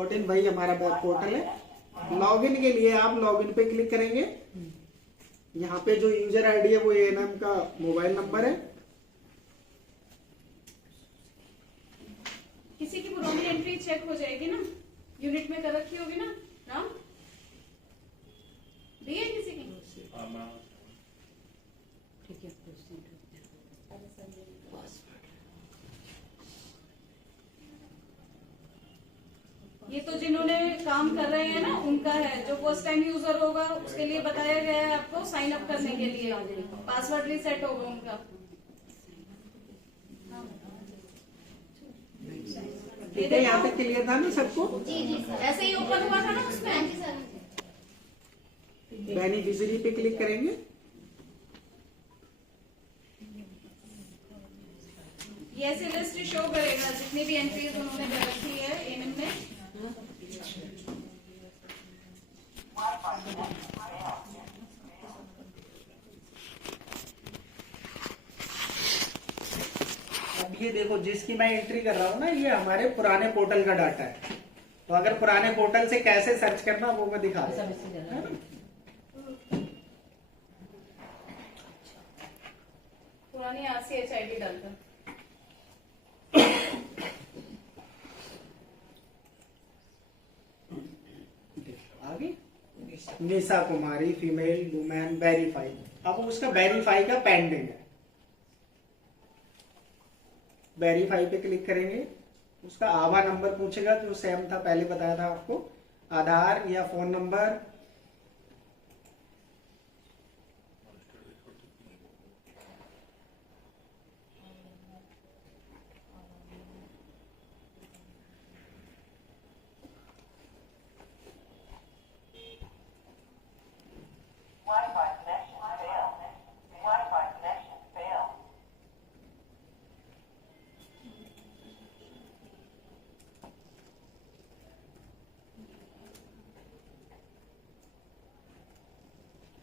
www.aadhaar.in भाई हमारा web portal है। लॉगिन के लिए आप लॉगिन पे क्लिक करेंगे। यहाँ पे जो यूजर आईडी है वो ANM का मोबाइल नंबर है। किसी की पुरानी एंट्री चेक हो जाएगी ना, यूनिट में कर रखी होगी ना राम, दी है किसी की? ठीक है। ये तो जिन्होंने काम कर रहे हैं ना उनका है, जो फर्स्ट टाइम यूजर होगा उसके लिए बताया गया है आपको साइन अप करने के लिए, पासवर्ड रीसेट होगा उनका। ठीक है, यहाँ तक क्लियर था ना सबको? जी जी सर, ऐसे ही ओपन हुआ था ना उसमें। बेनिफिशियरी पे क्लिक करेंगे। ये ऐसे लिस्ट शो करेगा जितनी भी एंट्रीज उन्होंने कर रखी है ANM में। अब ये देखो, जिसकी मैं एंट्री कर रहा हूँ ना, ये हमारे पुराने पोर्टल का डाटा है। तो अगर पुराने पोर्टल से कैसे सर्च करना वो मैं दिखा दूं, है ना? पुरानी RCH ID डालता। आगे Nisha Kumari female women verify. अब उसका वेरीफाई का पेंडिंग है। वेरीफाई पे क्लिक करेंगे। उसका आभा नंबर पूछेगा जो सेम था, पहले बताया था आपको, आधार या फोन नंबर।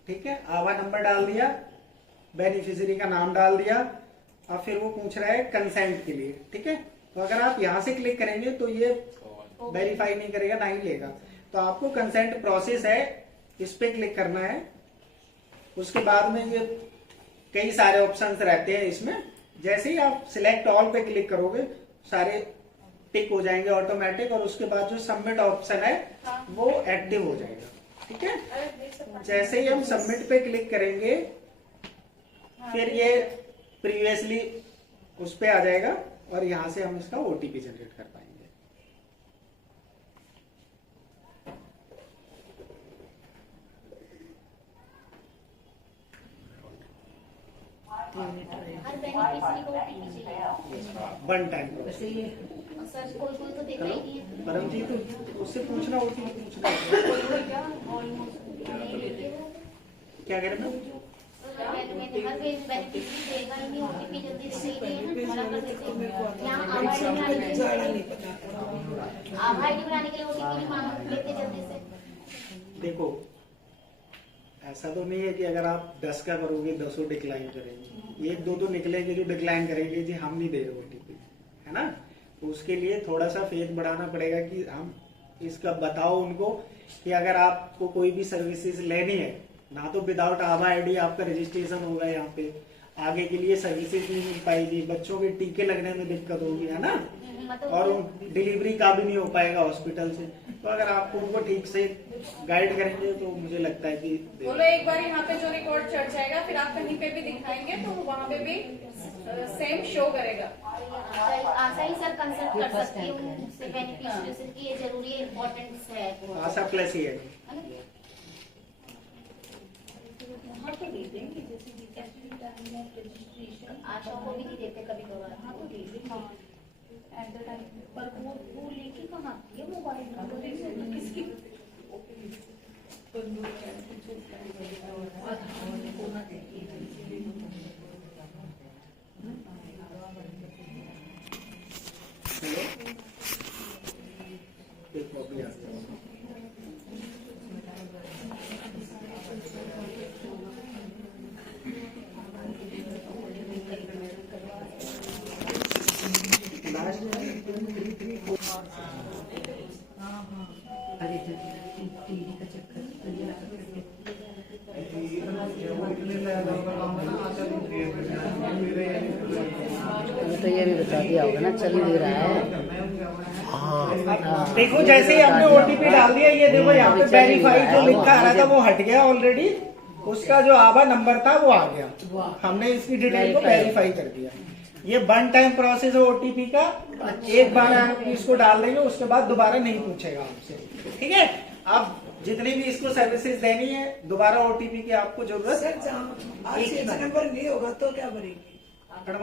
ठीक है, आभा नंबर डाल दिया, बेनिफिशियरी का नाम डाल दिया। अब फिर वो पूछ रहा है कंसेंट के लिए। ठीक है, तो अगर आप यहां से क्लिक करेंगे तो ये वेरीफाई नहीं करेगा, ना ही लेगा। तो आपको कंसेंट प्रोसेस है, इस पे क्लिक करना है। उसके बाद में ये कई सारे ऑप्शंस रहते हैं इसमें। जैसे ही आप सिलेक्ट ऑल पे क्लिक करोगे सारे टिक हो जाएंगे ऑटोमेटिक, और उसके बाद जो सबमिट ऑप्शन है वो एक्टिव हो जाएगा। ठीक है, जैसे ही हम सबमिट पे क्लिक करेंगे फिर ये प्रीवियसली उस पे आ जाएगा और यहां से हम इसका OTP जनरेट कर पाएंगे। वन टाइम परमजीत, उससे पूछना OTP पूछना क्या कह रहे हैं? देखो, ऐसा तो नहीं है कि अगर आप 10 का करोगे 10 डिक्लाइन करेंगे, 1-2 तो निकलेंगे जो डिक्लाइन करेंगे जी हम नहीं दे रहे OTP, है ना? तो उसके लिए थोड़ा सा फेथ बढ़ाना पड़ेगा कि हम इसका बताओ उनको कि अगर आपको कोई भी सर्विसेज लेनी है ना, तो विदाउट आभा ID आपका रजिस्ट्रेशन होगा, यहाँ पे आगे के लिए सर्विसेज नहीं मिल पाएगी, बच्चों के टीके लगने में दिक्कत होगी, है ना? और डिलीवरी का भी नहीं हो पाएगा हॉस्पिटल से। तो अगर आप उनको ठीक से गाइड करेंगे तो मुझे लगता है कि बोलो एक बार यहाँ पे जो रिकॉर्ड चढ़ जाएगा, फिर आप कहीं पे भी दिखाएंगे तो वहाँ पे भी सेम शो करेगा। आशा ही सर कंसल्ट कर सकती हूँ उससे बेनिफिशियरी की, ये जरूरी इम्पोर्टेंस है। आशा प्लस ही है। आशा को भी नहीं देते कभी कभार, पर वो लेके कहाँ आती है मोबाइल नंबर किसकी? अरे टीवी का चक्कर तो ये लगा करके तो ये भी बता दिया होगा ना, चल नहीं रहा है। देखो जैसे ही हमने ओटीपी डाल दिया, ये देखो यहाँ पे वेरीफाई जो लिखा आ रहा था वो हट गया ऑलरेडी, उसका जो आभा नंबर था वो आ गया, हमने इसकी डिटेल को वेरीफाई कर दिया। ये वन टाइम प्रोसेस है ओटीपी का, एक बार आप इसको डाल देंगे उसके बाद दोबारा नहीं पूछेगा आपसे, ठीक है। अब जितनी भी इसको सर्विसेज देनी है दोबारा ओटीपी की आपको जरूरत नंबर नहीं होगा तो क्या करेंगे? को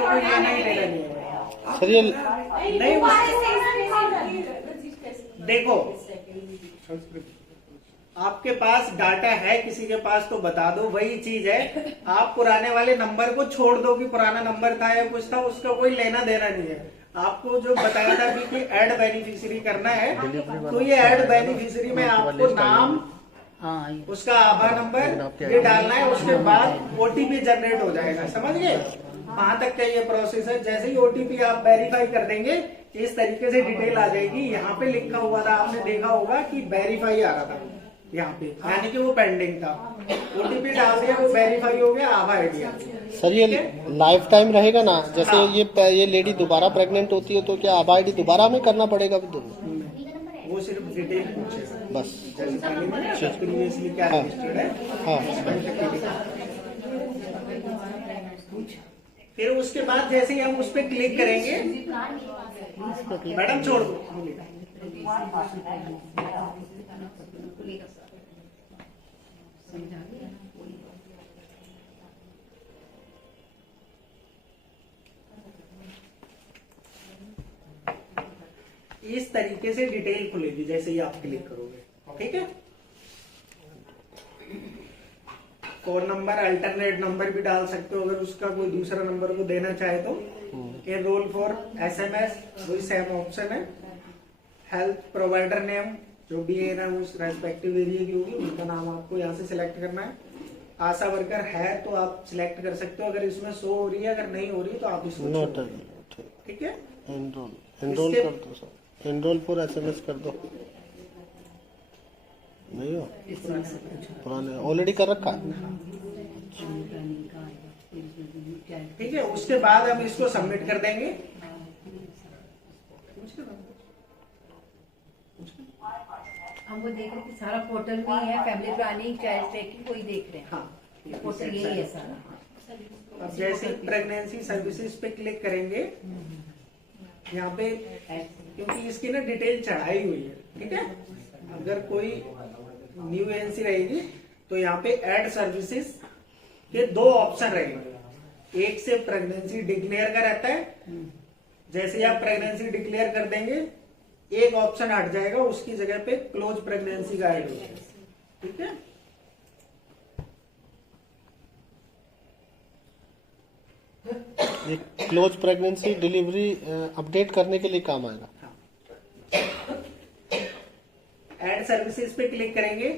कोई लेना ही देना नहीं है। सर ये नहीं देखो, आपके पास डाटा है किसी के पास तो बता दो, वही चीज है। आप पुराने वाले नंबर को छोड़ दो कि पुराना नंबर था या कुछ था, उसका कोई लेना देना नहीं है। आपको जो बताया था कि ऐड बेनिफिशियरी करना है, तो ये ऐड बेनिफिशियरी में आपको नाम, उसका आभा नंबर ये डालना है, उसके बाद ओटीपी जनरेट हो जाएगा, समझ गए? वहां तक का ये प्रोसेस है। जैसे ही ओटीपी आप वेरीफाई कर देंगे इस तरीके से डिटेल आ जाएगी। यहाँ पे लिखा हुआ था, आपने देखा होगा कि वेरीफाई आ रहा था यहाँ पे, यानी कि वो पेंडिंग था। ओटीपी डाल दिया, वो वेरीफाई हो गया, आभा आईडी आ गया। सर ये लाइफ टाइम रहेगा ना? जैसे हाँ। ये लेडी दोबारा प्रेग्नेंट होती है तो क्या आभा आईडी दोबारा हमें करना पड़ेगा? वो सिर्फ डिटेल पूछेगा बस। जैसे प्रीवियसली क्या रजिस्टर्ड है, हाँ। फिर उसके बाद जैसे ही हम उस पर क्लिक करेंगे, मैडम छोड़ दो, इस तरीके से डिटेल खुलेगी जैसे ही आप क्लिक करोगे, ठीक है। फोन नंबर, अल्टरनेट नंबर भी डाल सकते हो अगर उसका कोई दूसरा नंबर को देना चाहे तो। एनरोल फॉर एसएमएस वही सेम ऑप्शन है। हेल्थ प्रोवाइडर नेम जो भी है ना उस रेस्पेक्टिव एरिया की होगी उनका नाम आपको यहाँ से सिलेक्ट करना है। आशा वर्कर है तो आप सिलेक्ट कर सकते हो, अगर इसमें शो हो रही है, अगर नहीं हो रही तो आप इसको, ठीक है। एनरोल कर दो सर, एनरोल फॉर एसएमएस कर दो। नहीं हो पुराने ऑलरेडी कर रखा है, ठीक है। उसके बाद हम इसको सबमिट कर देंगे। हम वो देख रहे थे सारा पोर्टल में ही है, फैमिली प्लानिंग, चाइल्ड ट्रैकिंग कोई देख रहे हैं। हाँ, पोर्टल यही है सारा। अब जैसे प्रेगनेंसी सर्विसेज पे क्लिक करेंगे यहाँ पे, क्योंकि इसकी ना डिटेल चढ़ाई हुई है, ठीक है। अगर कोई न्यू एजेंसी रहेगी तो यहाँ पे ऐड सर्विसेज के दो ऑप्शन रहेंगे। एक से प्रेगनेंसी डिक्लेयर का रहता है, जैसे ही आप प्रेगनेंसी डिक्लेयर कर देंगे एक ऑप्शन हट जाएगा, उसकी जगह पे क्लोज प्रेगनेंसी का ऐड हो जाएगा, ठीक है। ये क्लोज प्रेगनेंसी डिलीवरी अपडेट करने के लिए काम आएगा। ऐड सर्विसेज पे क्लिक करेंगे,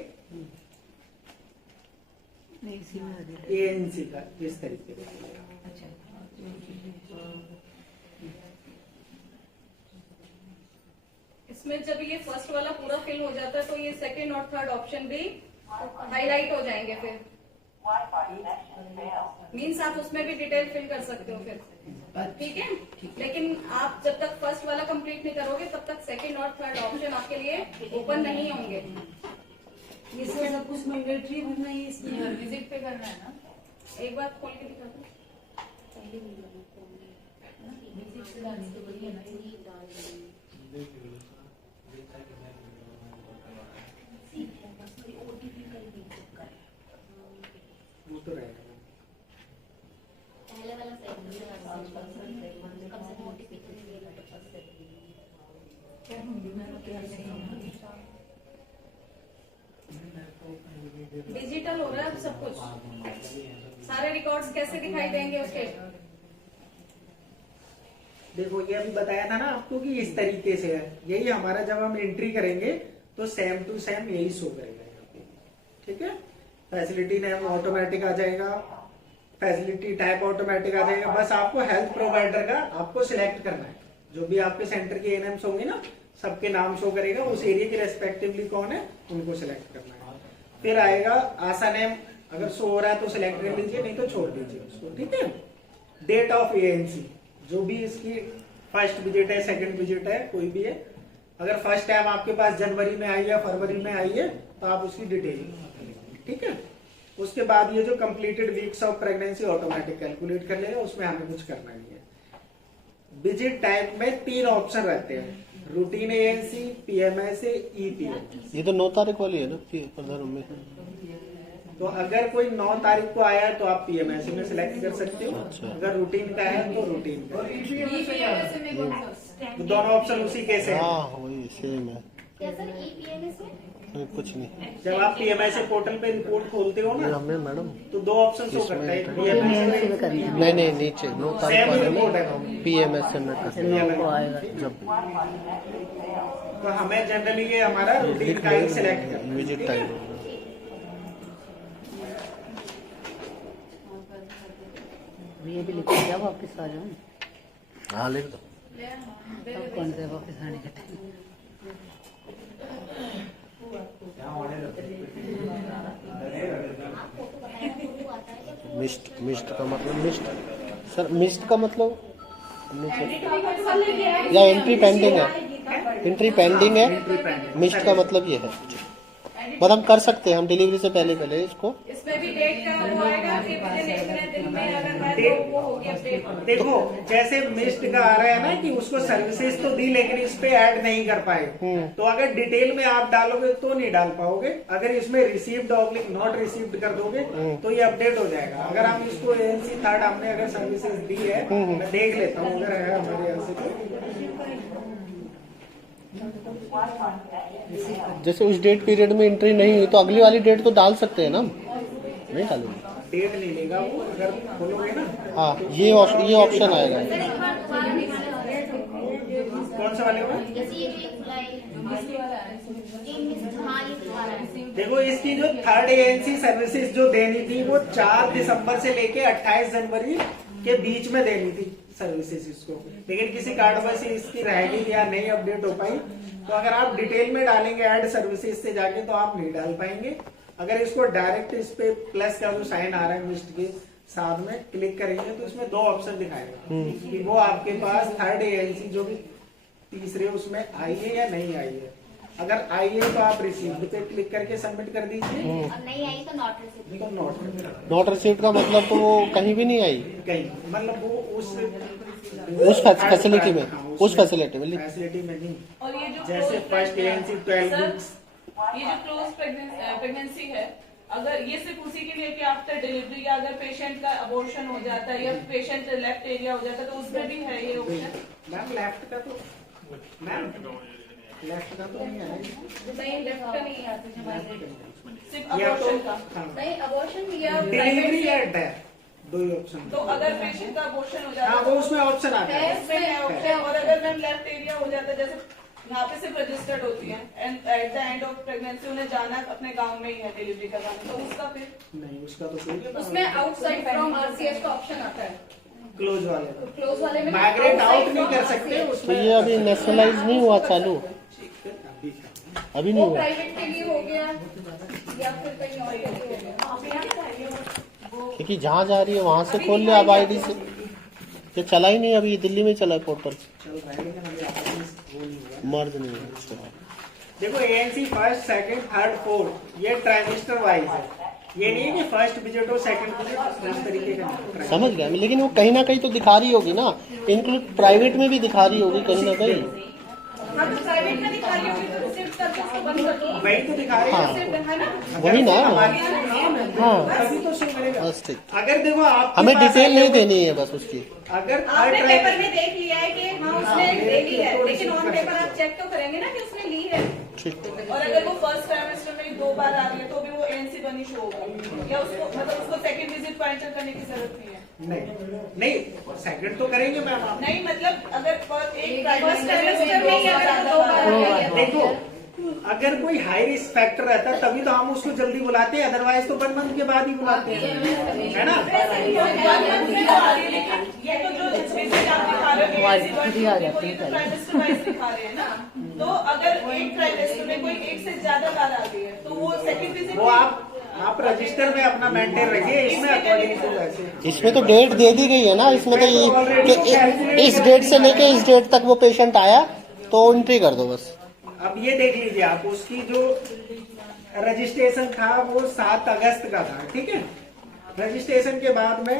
एएनसी का इस तरीके से। इसमें जब ये फर्स्ट वाला पूरा फिल हो जाता है तो ये सेकंड और थर्ड ऑप्शन भी हाईलाइट हो जाएंगे। फिर मीन्स आप उसमें भी डिटेल फिल कर सकते हो फिर, ठीक है। लेकिन आप जब तक फर्स्ट वाला कंप्लीट नहीं करोगे तब तक सेकंड और थर्ड ऑप्शन आपके लिए ओपन नहीं होंगे। ये सब कुछ मैंडेटरी भरना है, इसमें विजिट पे करना है ना, एक बार खोल के दिखा दो। वो तो रहेगा। पहले वाला सही कम से कम ओटीपी डिजिटल हो रहा है अब सब कुछ, सारे रिकॉर्ड्स कैसे दिखाई देंगे उसके। देखो ये अभी बताया था ना आपको कि इस तरीके से है, यही हमारा जब हम एंट्री करेंगे तो सेम टू सेम यही शो करेगा यहाँ पे, ठीक है। फैसिलिटी नेम ऑटोमेटिक आ जाएगा, फैसिलिटी टाइप ऑटोमेटिक आ जाएगा। बस आपको हेल्थ प्रोवाइडर का आपको सिलेक्ट करना है, जो भी आपके सेंटर की एएनएम्स होंगे ना सबके नाम शो करेगा, उस एरिया के रेस्पेक्टिवली कौन है उनको सिलेक्ट करना है। फिर आएगा आशा नेम, अगर शो हो रहा है तो सिलेक्ट कर लीजिए, नहीं तो छोड़ दीजिए उसको, ठीक है। डेट ऑफ एएनसी, जो भी इसकी फर्स्ट विजिट है, सेकंड विजिट है, कोई भी है, अगर फर्स्ट टाइम आपके पास जनवरी में आई है, फरवरी में आई है, तो आप उसकी डिटेल, ठीक है। उसके बाद ये जो completed weeks of pregnancy automatic calculate कर लेगा, उसमें हमें कुछ करना नहीं है। विजिट टाइप में 3 ऑप्शन रहते हैं, रूटीन एएनसी, पीएमएसए, ईपीएमएस। ये तो 9 तारीख वाली है ना प्रधान में। तो अगर कोई 9 तारीख को आया तो आप पीएमएसए में सिलेक्ट कर सकते हो, अच्छा। अगर रूटीन का है तो रूटीन का, तो दोनों ऑप्शन उसी के से हैं। हाँ वही सेम है, क्या सर ईपीएमएस में? कुछ नहीं। जब आप पीएमएसए पोर्टल पे रिपोर्ट खोलते हो ये ना, हमें मैडम तो 2 ऑप्शन शो करता है, पीएमएसए में, नहीं नीचे 9 तारीख सेम वाले रिपोर्ट है, में PMS में करते जब तो हमें जनरली ये हमारा रूटीन का ही सिलेक्ट करना है, विजिट ठीक है? टाइम। ये भी लिख दिया, वापस आ जाऊँ। हाँ लिख दो। अब कौन से वापस आने का टाइम? मिस्ट का मतलब मिस्ट मिस्ट का मतलब या एंट्री पेंडिंग है, एंट्री पेंडिंग है, मिस्ट का मतलब ये है। बट हम कर सकते हैं, हम डिलीवरी से पहले इसको। इसमें भी डेट का वो आएगा कि मुझे इतने दिन में अगर मैं तो वो होगी अपडेट। देखो जैसे मिस्ड का आ रहा है ना कि उसको सर्विसेज तो दी लेकिन इस पे ऐड नहीं कर पाए, तो अगर डिटेल में आप डालोगे तो नहीं डाल पाओगे। अगर इसमें रिसीव्ड ऑब्लिक नॉट रिसीव्ड कर दोगे तो ये अपडेट हो जाएगा। अगर हम इसको एएनसी थर्ड हमने अगर सर्विसेज दी है, मैं देख लेता हूँ अगर है हमारे यहाँ से जैसे उस डेट पीरियड में एंट्री नहीं हुई तो अगली वाली डेट तो डाल सकते हैं ना, नहीं डालेंगे। डेट नहीं लेगा वो, अगर खोलोगे ना। हाँ ये ऑप्शन आएगा। सर एक बार दोबारा कौन सा वाले में? जैसे ये जो खुला है हाँ ये दोबारा है। देखो इसकी जो थर्ड एएनसी सर्विसेज जो देनी थी वो 4 दिसंबर से लेके 28 जनवरी के बीच में देनी थी सर्विसेज इसको, लेकिन किसी कार्ड से इसकी रह गई या नहीं अपडेट हो पाई, तो अगर आप डिटेल में डालेंगे ऐड सर्विसेज से जाके तो आप नहीं डाल पाएंगे। अगर इसको डायरेक्ट इस पे प्लस का जो साइन आ रहा है मिस्ट के साथ में क्लिक करेंगे तो इसमें 2 ऑप्शन दिखाएगा कि वो आपके पास थर्ड एएनसी जो भी तीसरे उसमें आई है या नहीं आई है। अगर आई है तो आप रिसीव्ड पे क्लिक करके सबमिट कर दीजिए, और नहीं आई तो नॉट रिसीव। तो नोट नॉट रिसीव्ड का मतलब तो वो कहीं भी नहीं आई, कहीं मतलब वो उस फैसिलिटी में, उस फैसिलिटी में फैसिलिटी में नहीं। और ये जो जैसे फर्स्ट एएनसी 12 वीक्स, ये जो क्लोज प्रेगनेंसी है, अगर ये सिर्फ उसी के लिए कि आफ्टर डिलीवरी या अगर पेशेंट का अबॉर्शन हो जाता है या पेशेंट लेफ्ट एरिया हो जाता है तो उसमें भी है ये ऑप्शन? मैम लेफ्ट का तो मैम लेफ्ट का तो नहीं है, नहीं लेफ्ट का नहीं है, सिर्फ या तो अबॉर्शन का नहीं, अबॉर्शन या डिलीवरी या प्राइवेट। डेथ, 2 ही ऑप्शन। तो अगर पेशेंट का अबॉर्शन हो जाता हाँ है वो उसमें ऑप्शन आता है। उसमें है ऑप्शन, और अगर मैम लेफ्ट एरिया हो जाता है, जैसे यहाँ पे सिर्फ रजिस्टर्ड होती है and at the end of pregnancy उन्हें जाना अपने गांव में ही है डिलीवरी करवाने, तो उसका फिर नहीं उसका तो कोई नहीं, उसमें आउटसाइड फ्रॉम आरसीएच का ऑप्शन आता है। क्लोज वाले तो क्लोज वाले में माइग्रेट आउट नहीं कर सकते तो उसमें। ये अभी नेशनलाइज नहीं हुआ चालू, अभी नहीं वो हुआ, प्राइवेट के लिए हो गया या फिर कहीं और के लिए हो गया। क्योंकि जहाँ जा रही है वहाँ से खोल ले आप आईडी से। ये चला ही नहीं अभी, ये दिल्ली में चला है पोर्टल, चल रहा है लेकिन अभी आपका वो नहीं हुआ। मर्ज नहीं है। अच्छा। देखो ANC first second third fourth ये ट्राइमेस्टर वाइज है, ये नहीं है कि फर्स्ट विजिट हो सेकंड विजिट उस तरीके का नहीं। समझ गया मैं, लेकिन वो कहीं ना कहीं तो दिखा रही होगी ना, इंक्लूड प्राइवेट में भी दिखा रही होगी कहीं ना कहीं। हाँ तो प्राइवेट में दिखा रही होगी तो सिर्फ करके उसको बंद कर दो, वही तो दिखा रहे हाँ। हैं, सिर्फ है ना। वही ना, हाँ तभी तो शो करेगा। बस ठीक। अगर देखो आप हमें डिटेल नहीं देनी है बस उसकी। अगर आपने पेपर में देख लिया है कि हाँ उसने ले ली है, लेकिन ऑन पेपर आप चेक तो करेंगे ना कि उसने ली है। ठीक। और अगर वो फर्स्ट ट्राइमेस्टर में 2 बार आ रही है तो भी वो एएनसी बनी शो होगा, या उसको मतलब उसको सेकंड विजिट को एंटर करने की जरूरत नहीं है। नहीं सेकंड तो करेंगे मैम आप। नहीं मतलब अगर एक फर्स्ट ट्राइमेस्टर में ही अगर 2 बार आ रही है देखो अगर कोई हाई रिस्क फैक्टर रहता है तभी तो हम उसको जल्दी बुलाते हैं, अदरवाइज तो 1 मंथ के बाद ही बुलाते हैं, है ना। ये तो जो visit आप दिखा रहे हो, ये trimester wise दिखा रहे हैं ना, तो अगर एक ट्राइमेस्टर में कोई एक से ज्यादा बार आ गई है तो वो सेकंड विजिट वो आप रजिस्टर में अपना मेंटेन रखिए, इसमें अकॉर्डिंग टू वैसे। इसमें तो डेट दे दी गई है ना, इसमें तो ये कि इस डेट से लेके इस डेट तक वो पेशेंट आया तो एंट्री कर दो बस। अब ये देख लीजिए आप, उसकी जो रजिस्ट्रेशन था वो 7 अगस्त का था, ठीक है। रजिस्ट्रेशन के बाद में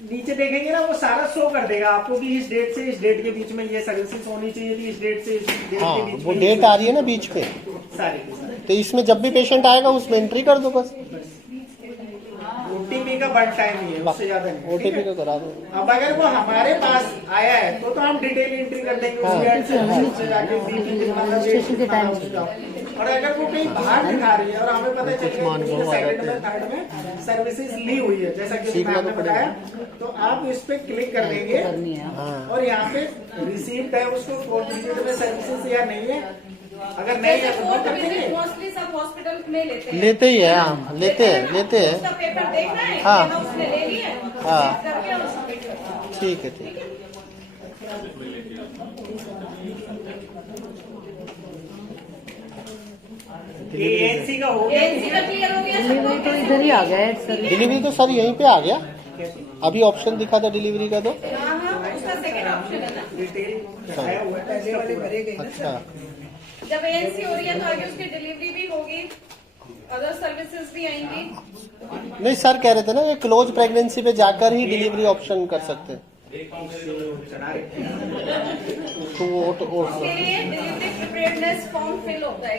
नीचे देखेंगे ना, वो सारा शो कर देगा आपको कि इस डेट से इस डेट के बीच में ये सर्विसेज होनी चाहिए थी, इस डेट से इस डेट हाँ, के बीच वो में डेट आ रही है ना बीच में, सारी की सारी। तो इसमें जब भी पेशेंट आएगा उसमें एंट्री कर दो बस। ओटीपी का बट टाइम ही है, उससे ज्यादा नहीं, ठीक ओटीपी है? का करा दो। अब अगर वो हमारे पास आया है तो हम डिटेल एंट्री कर देंगे उसके end से जाके BP कितना था, weight कितना था उसका। और अगर वो कहीं बाहर दिखा रही है और हमें पता चल गया कि सेकंड में थर्ड में सर्विसेज ली हुई है, जैसा कि सीखना मैम ने तो बताया, तो आप इस पे क्लिक कर देंगे और यहाँ पे रिसीव्ड है उसको प्रोटीन में सर्विसेज या नहीं है, अगर नहीं है तो वो कर देंगे। मोस्टली सब हॉस्पिटल में लेते हैं, लेते ही है, हाँ लेते हैं। उसका पेपर देखना है, हाँ। लेना उसने ले लिया है, हाँ। करके और सबमिट करना है। ठीक है, ठीक है। ये एएनसी का हो गया। एएनसी का क्लियर हो गया, डिलीवरी तो इधर ही आ गया है सर। डिलीवरी तो सर यहीं पे आ गया, अभी ऑप्शन दिखा था डिलीवरी का तो। हाँ हाँ, उसका सेकंड ऑप्शन है ना। डिटेल बताया हुआ है, पहले वाले भरे गए ना अच्छा, जब एएनसी हो रही है तो आगे उसकी डिलीवरी भी होगी, अदर सर्विसेज भी आएंगी। नहीं सर कह रहे थे ना ये क्लोज प्रेगनेंसी पे जाकर ही डिलीवरी ऑप्शन कर सकते हैं, चढ़ा रखे हैं। तो वो उसके लिए डिलीवरी प्रिपेयर्डनेस फॉर्म फिल होता है।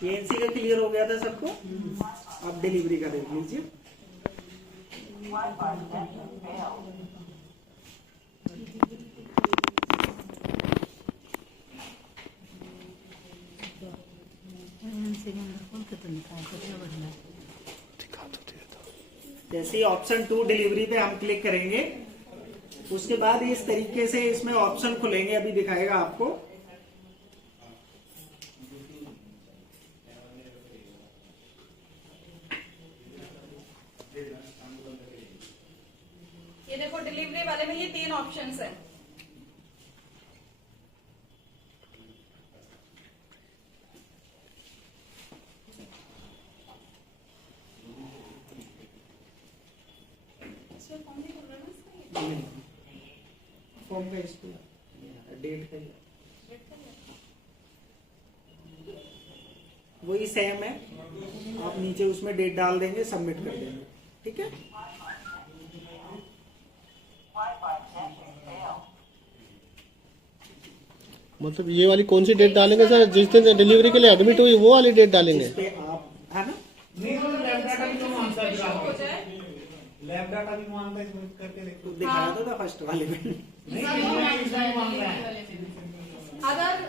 एएनसी का क्लियर हो गया था सबको, अब डिलीवरी का देख लीजिए। जैसे ही ऑप्शन 2 डिलीवरी पे हम क्लिक करेंगे, उसके बाद इस तरीके से इसमें ऑप्शन खुलेंगे, अभी दिखाएगा आपको। ये देखो डिलीवरी वाले में ये 3 ऑप्शंस है। फॉर्म का इस पे डेट का वही सेम है, आप नीचे उसमें डेट डाल देंगे, सबमिट कर देंगे, ठीक है। मतलब ये वाली कौन सी डेट डालेंगे सर, जिस दिन डिलीवरी के लिए एडमिट हुई वो वाली डेट डालेंगे? इस पे आप है ना, लैब डाटा भी मांगता है, इसमें करके देखो। दिखाया तो था फर्स्ट वाले में।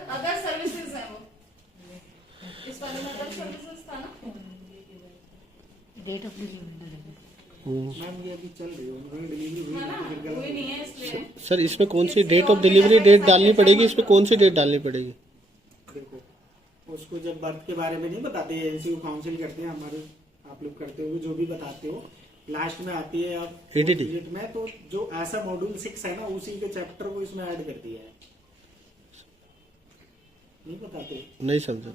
अदर सर्विसेज है वो, इस वाले में अदर सर्विसेज था ना। डेट ऑफ डिलीवरी मैम ये अभी चल रही है, उन्होंने डिलीवरी हुई है ना, है, फिर गलत कोई नहीं है इसलिए। सर इसमें कौन सी डेट ऑफ डिलीवरी डेट डालनी पड़ेगी, इसमें कौन सी डेट डालनी पड़ेगी? देखो उसको जब बर्थ के बारे में नहीं बताते, एएनसी को काउंसिल करते हैं हमारे, आप लोग करते हो जो भी बताते हो, लास्ट में आती है आप ADD विजिट में, तो जो ऐसा मॉड्यूल 6 है ना, उसी के चैप्टर को इसमें ऐड कर दिया है। नहीं बताते? नहीं समझा।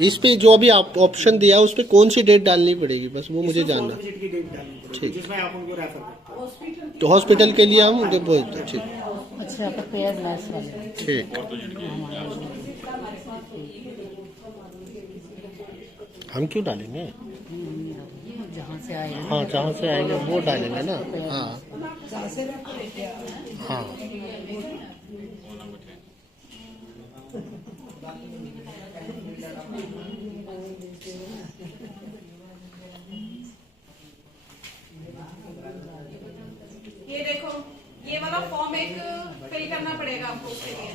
इस पे जो अभी आप ऑप्शन दिया उस पे कौन सी डेट डालनी पड़ेगी, बस वो मुझे इसमें जानना। फर्स्ट विजिट की डेट डालनी पड़ेगी, ठीक। जिसमें आप उनको रेफर करते हो। तो हॉस्पिटल के लिए हम उनको बोलते हैं, ठीक अच्छा प्रिपेयर्डनेस वाले। ठीक। हम क्यों डालेंगे? जहाँ से आए हैं। हाँ जहाँ से आएंगे वो डालेंगे ना। हाँ हाँ ये वाला फॉर्म एक फिल करना पड़ेगा आपको उसके लिए।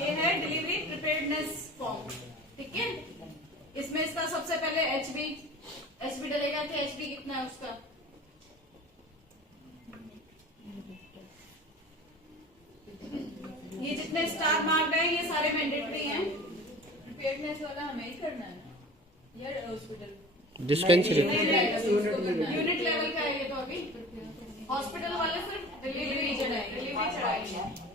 ये है डिलीवरी प्रिपेयर्डनेस फॉर्म, ठीक है। इसमें इसका सबसे पहले एचबी डलेगा कि एचबी कितना है उसका। ये जितने स्टार मार्क्ड है ये सारे मैंडेटरी हैं। प्रिपेयर्डनेस वाला हमें ही करना है या हॉस्पिटल डिस्पेंसरी यूनिट लेवल का है ये तो अभी। हॉस्पिटल वाले सिर्फ डिलीवरी चढ़ाएंगे।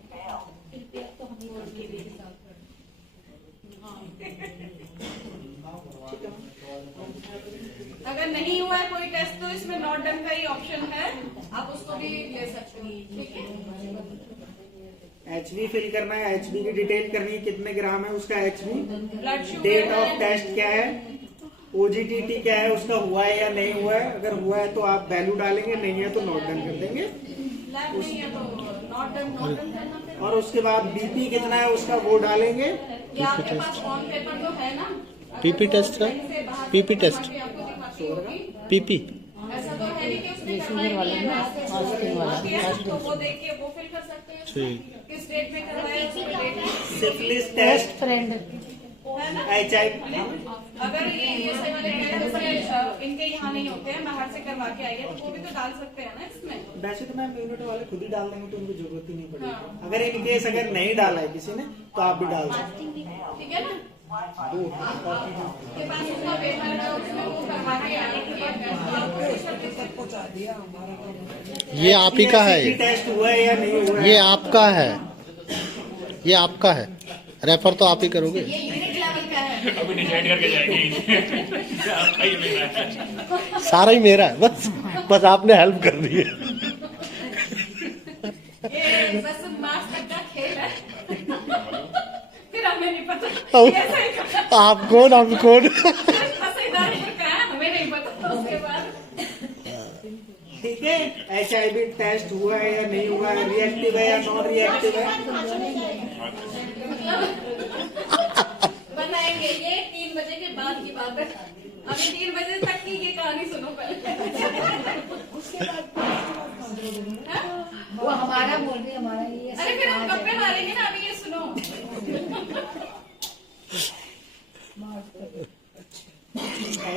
अगर नहीं हुआ है कोई टेस्ट तो इसमें नॉट डन का ही ऑप्शन है, आप उसको भी ले सकते हो, ठीक है। एचबी फिल करना है, एचबी की डिटेल करनी है, कितने ग्राम है उसका HB, blood sugar date of test क्या है, ओजीटीटी क्या है उसका, हुआ है या नहीं हुआ है। अगर हुआ है तो आप वैल्यू डालेंगे, नहीं है तो नॉट डन कर देंगे। लैब नहीं है तो नॉट डन करना है। और उसके बाद बीपी कितना है उसका वो डालेंगे। ये आपके पास फॉर्म पेपर तो है ना। पीपी टेस्ट का, पीपी टेस्ट, पीपी ऐसा तो है नहीं कि उसने करवाया नहीं है, तो वो देख के वो फिल कर सकते हैं ठीक। किस डेट में करवाया है, उसमें डेट है। सिफिलिस टेस्ट, है ना। HIV, अगर ये सही वाले कह रहे हैं दूसरे इनके यहाँ नहीं होते हैं, बाहर से करवा के आइए, तो वो भी तो डाल सकते हैं ना इसमें। वैसे तो मैम यूनिट वाले खुद ही डाल देंगे तो उनको जरूरत ही नहीं पड़ेगी। हाँ। अगर इन केस अगर नहीं डाला है किसी ने तो आप भी डाल सकते हैं। ठीक है ना। के पास उसका पेपर है, उसमें वो करवा के आएंगे। पहुंचा दिया हमारा। ये आप ही का है, टेस्ट हुआ है या नहीं हुआ है ये आपका है, ये आपका है, रेफर तो आप ही करोगे। ये यूनिट लेवल का है। अभी डिसाइड करके जाएंगे आपका ही मेरा है। सारा ही मेरा है, बस आपने हेल्प कर दी है। ये बस मार्क्स तक का खेल है, फिर हमें नहीं पता। अब- ये सही कहा। आप कौन, आप कौन। हसीदार का है, हमें नहीं पता उसके बाद। ठीक है। HIV टेस्ट हुआ है या नहीं हुआ है, रिएक्टिव है या नॉन रिएक्टिव है। बताएंगे ये 3 बजे के बाद की बात है। अभी 3 बजे तक की ये कहानी सुनो पहले। वो हमारा बोल रही है, हमारा ये अरे फिर हम गप्पे मारेंगे ना, अभी ये सुनो।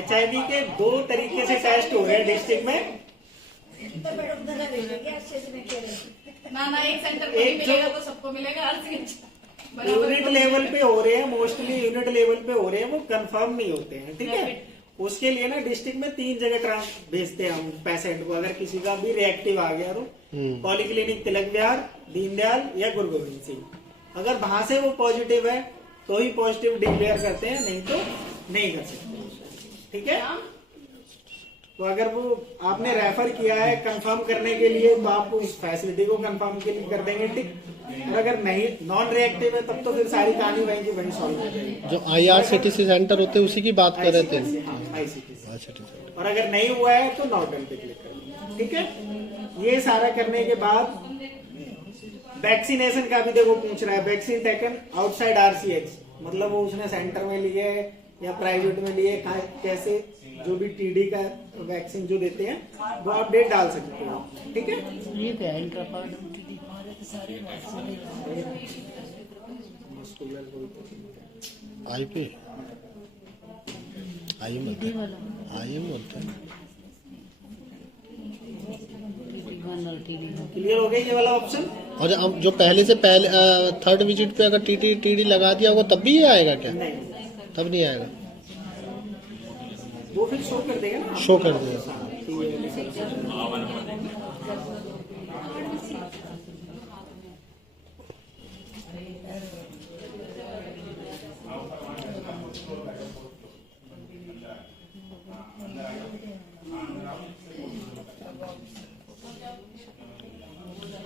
HIV के 2 तरीके से टेस्ट हो रहे हैं डिस्ट्रिक्ट में। ना एक सेंटर को ही एक जो- मिलेगा तो सबको मिलेगा हर चीज। यूनिट लेवल पे हो रहे हैं, मोस्टली यूनिट लेवल पे हो रहे हैं, वो कंफर्म नहीं होते हैं। ठीक है। उसके लिए ना डिस्ट्रिक्ट में 3 जगह भेजते हैं हम पेशेंट को। अगर किसी का भी रिएक्टिव आ गया तो पॉलीक्लिनिक तिलक विहार, दीनदयाल या गुरु गोविंद सिंह। अगर वहां से वो पॉजिटिव है तो ही पॉजिटिव डिक्लेयर करते हैं, नहीं तो नहीं कर सकते। ठीक है। तो अगर वो आपने रेफर किया है कंफर्म करने के लिए तो आपको उस फैसिलिटी को कंफर्म के लिए कर देंगे टिक। और अगर नहीं नॉन रिएक्टिव है तब तो फिर सारी कहानी वहीं की वहीं सॉल्व हो जाएगी। जो IRCTC सेंटर होते हैं उसी की बात कर रहे थे। ICTC। और अगर नहीं हुआ है तो नॉट डन पे क्लिक करेंगे। ठीक है। ये सारा करने के बाद वैक्सीनेशन का भी देखो पूछ रहा है, वैक्सीन टेकन आउटसाइड RCH, मतलब वो उसने सेंटर में लिए या प्राइवेट में लिए, कैसे जो भी TD का वैक्सीन जो देते हैं वो आप डेट डाल सकते हो। ठीक है। IP IM बोलते हैं। क्लियर हो गया ये वाला ऑप्शन। और अब जो पहले से पहले 3rd विजिट पे अगर TD लगा दिया होगा तब भी ये आएगा क्या? नहीं, तब नहीं आएगा, वो फिर शो कर देगा ना। शो कर देगा।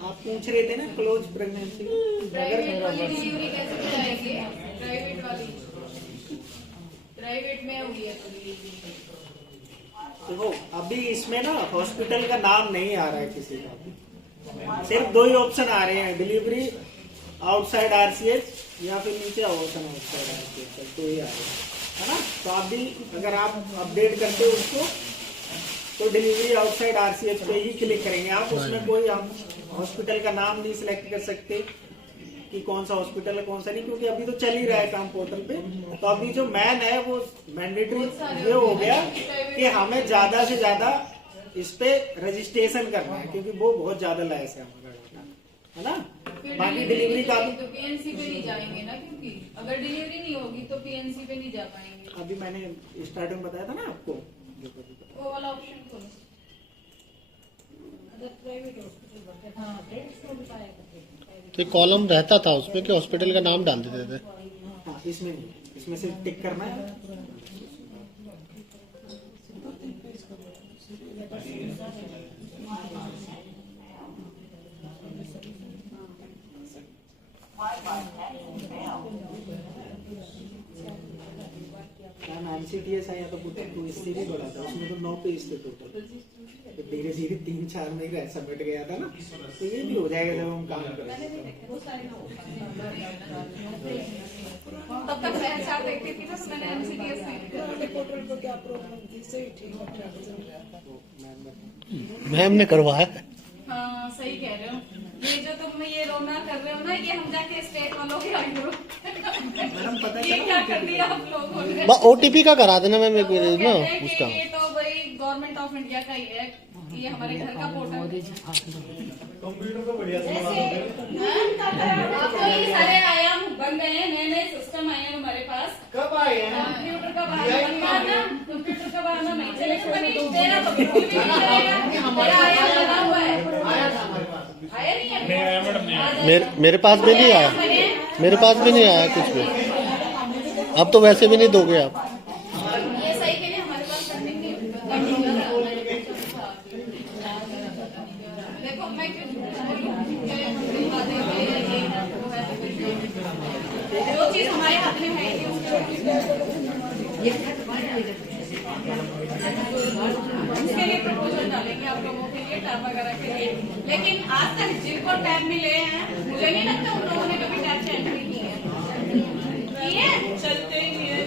आप पूछ रहे थे ना क्लोज प्रेगनेंसी। प्राइवेट वाली डिलीवरी कैसे कराएंगे? प्राइवेट वाली, प्राइवेट में हुई है तो डिलीवरी। देखो अभी इसमें ना हॉस्पिटल का नाम नहीं आ रहा है किसी का, सिर्फ 2 ही ऑप्शन आ रहे हैं, डिलीवरी आउटसाइड RCH या फिर नीचे ऑप्शन आउटसाइड RCH, 2 ही आ रहे हैं, है ना। तो आप भी अगर आप अपडेट करते हो उसको तो डिलीवरी आउटसाइड आरसीएच पे ही क्लिक करेंगे आप। उसमें कोई आप हॉस्पिटल का नाम नहीं सिलेक्ट कर सकते कि कौन सा हॉस्पिटल है कौन सा नहीं, क्योंकि अभी तो चल ही रहा है काम पोर्टल पे। तो अभी जो मैन है वो मैंडेटरी ये हो गया कि हमें ज्यादा से ज्यादा इस पे रजिस्ट्रेशन करना है, क्योंकि वो बहुत ज्यादा लैस है हमारा डाटा, है ना। बाकी डिलीवरी का भी तो पीएनसी पे नहीं जाएंगे ना, क्योंकि अगर डिलीवरी नहीं होगी तो पीएनसी पे नहीं जा पाएंगे। अभी मैंने स्टार्टिंग में बताया था ना आपको, वो वाला ऑप्शन खोलो। तो कॉलम रहता था उसमें कि हॉस्पिटल का नाम डाल देते थे। हाँ, इसमें नहीं, इसमें सिर्फ टिक करना है। NCTS आया तो तो इससे भी बड़ा था, उसमें तो 9 पेज थे टोटल। तो धीरे धीरे 3-4 में ही सबमिट गया था ना, तो ये भी हो जाएगा जब हम काम करेंगे। तब तक मैं HR देखती थी तो मैंने NCTS नहीं पोर्टल पर क्या प्रॉब्लम थी, सही ठीक ठाक मैम ने करवाया। हाँ सही कह रहे हो। ये जो तुम ये रोना कर रहे हो ना, ये हम जाके स्टेट वालों के आगे मैडम पता ये चला क्या कर दिया आप लोगों ने। OTP का करा देना मैम, तो वो ना कहते हैं कि उसका। ये तो भाई गवर्नमेंट ऑफ इंडिया का ही है, ये हमारे घर का पोर्टल। कंप्यूटर को बढ़िया अब तो ये सारे आयाम बन गए हैं, नए नए सिस्टम आए हैं हमारे पास। कब आए हैं? कंप्यूटर का बहाना, कंप्यूटर का बहाना नहीं चलेगा, मनीष तेरा तो बिल्कुल भी नहीं चलेगा। तेरा आयाम लगा हुआ है, आया था हमारे पास। आया नहीं है? नहीं आया मैडम, नहीं आया। मेरे पास भी नहीं आया, मेरे पास भी नहीं आया कुछ भी। अब तो वैसे भी नहीं दोगे आप। ये सही के लिए हमारे पास फंडिंग नहीं होती। देखो मैं क्यों बोलूं, जो चीज हमारे हाथ में है कि उसके लिए प्रपोजल डालेंगे आप लोगों के लिए, टैब वगैरह के लिए। लेकिन आज तक जिनको टैब मिले हैं, मुझे नहीं लगता उन लोगों ने कभी टैब से एंट्री की है। चलते ही है,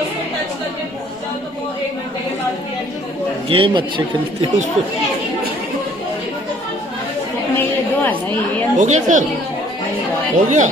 उसको टच करके पहुंच जाओ तो वो 1 घंटे के बाद रिएक्ट करता है। गेम अच्छे खेलते हैं उस पर। हो गया सर, हो गया।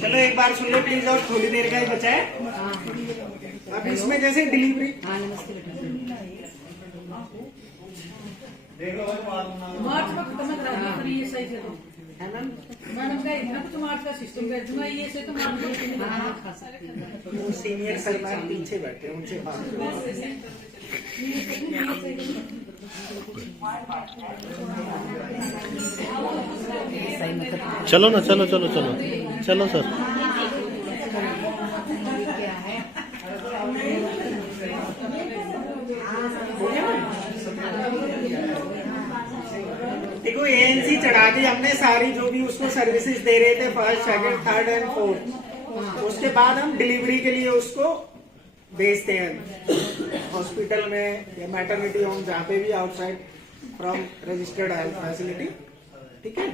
चलो एक बार सुन लो प्लीज, और थोड़ी देर का ही बचा है। अब इसमें जैसे डिलीवरी देख लो भाई, मार्च में खत्म करा दिया, फिर ये सही से है मैम, मैडम का इतना कुछ मार्च का सिस्टम कर दूंगा, ये से तो मार्च में खा सकते वो सीनियर सरदार पीछे बैठे हैं, उनसे बात करो। चलो ना, चलो चलो चलो चलो सर। देखो एएनसी चढ़ा दी हमने सारी, जो भी उसको सर्विसेज दे रहे थे 1st, 2nd, 3rd and 4th। उसके बाद हम डिलीवरी के लिए उसको भेजते हैं हॉस्पिटल में या मैटरनिटी होम, जहाँ पे भी outside from registered health facility. ठीक है,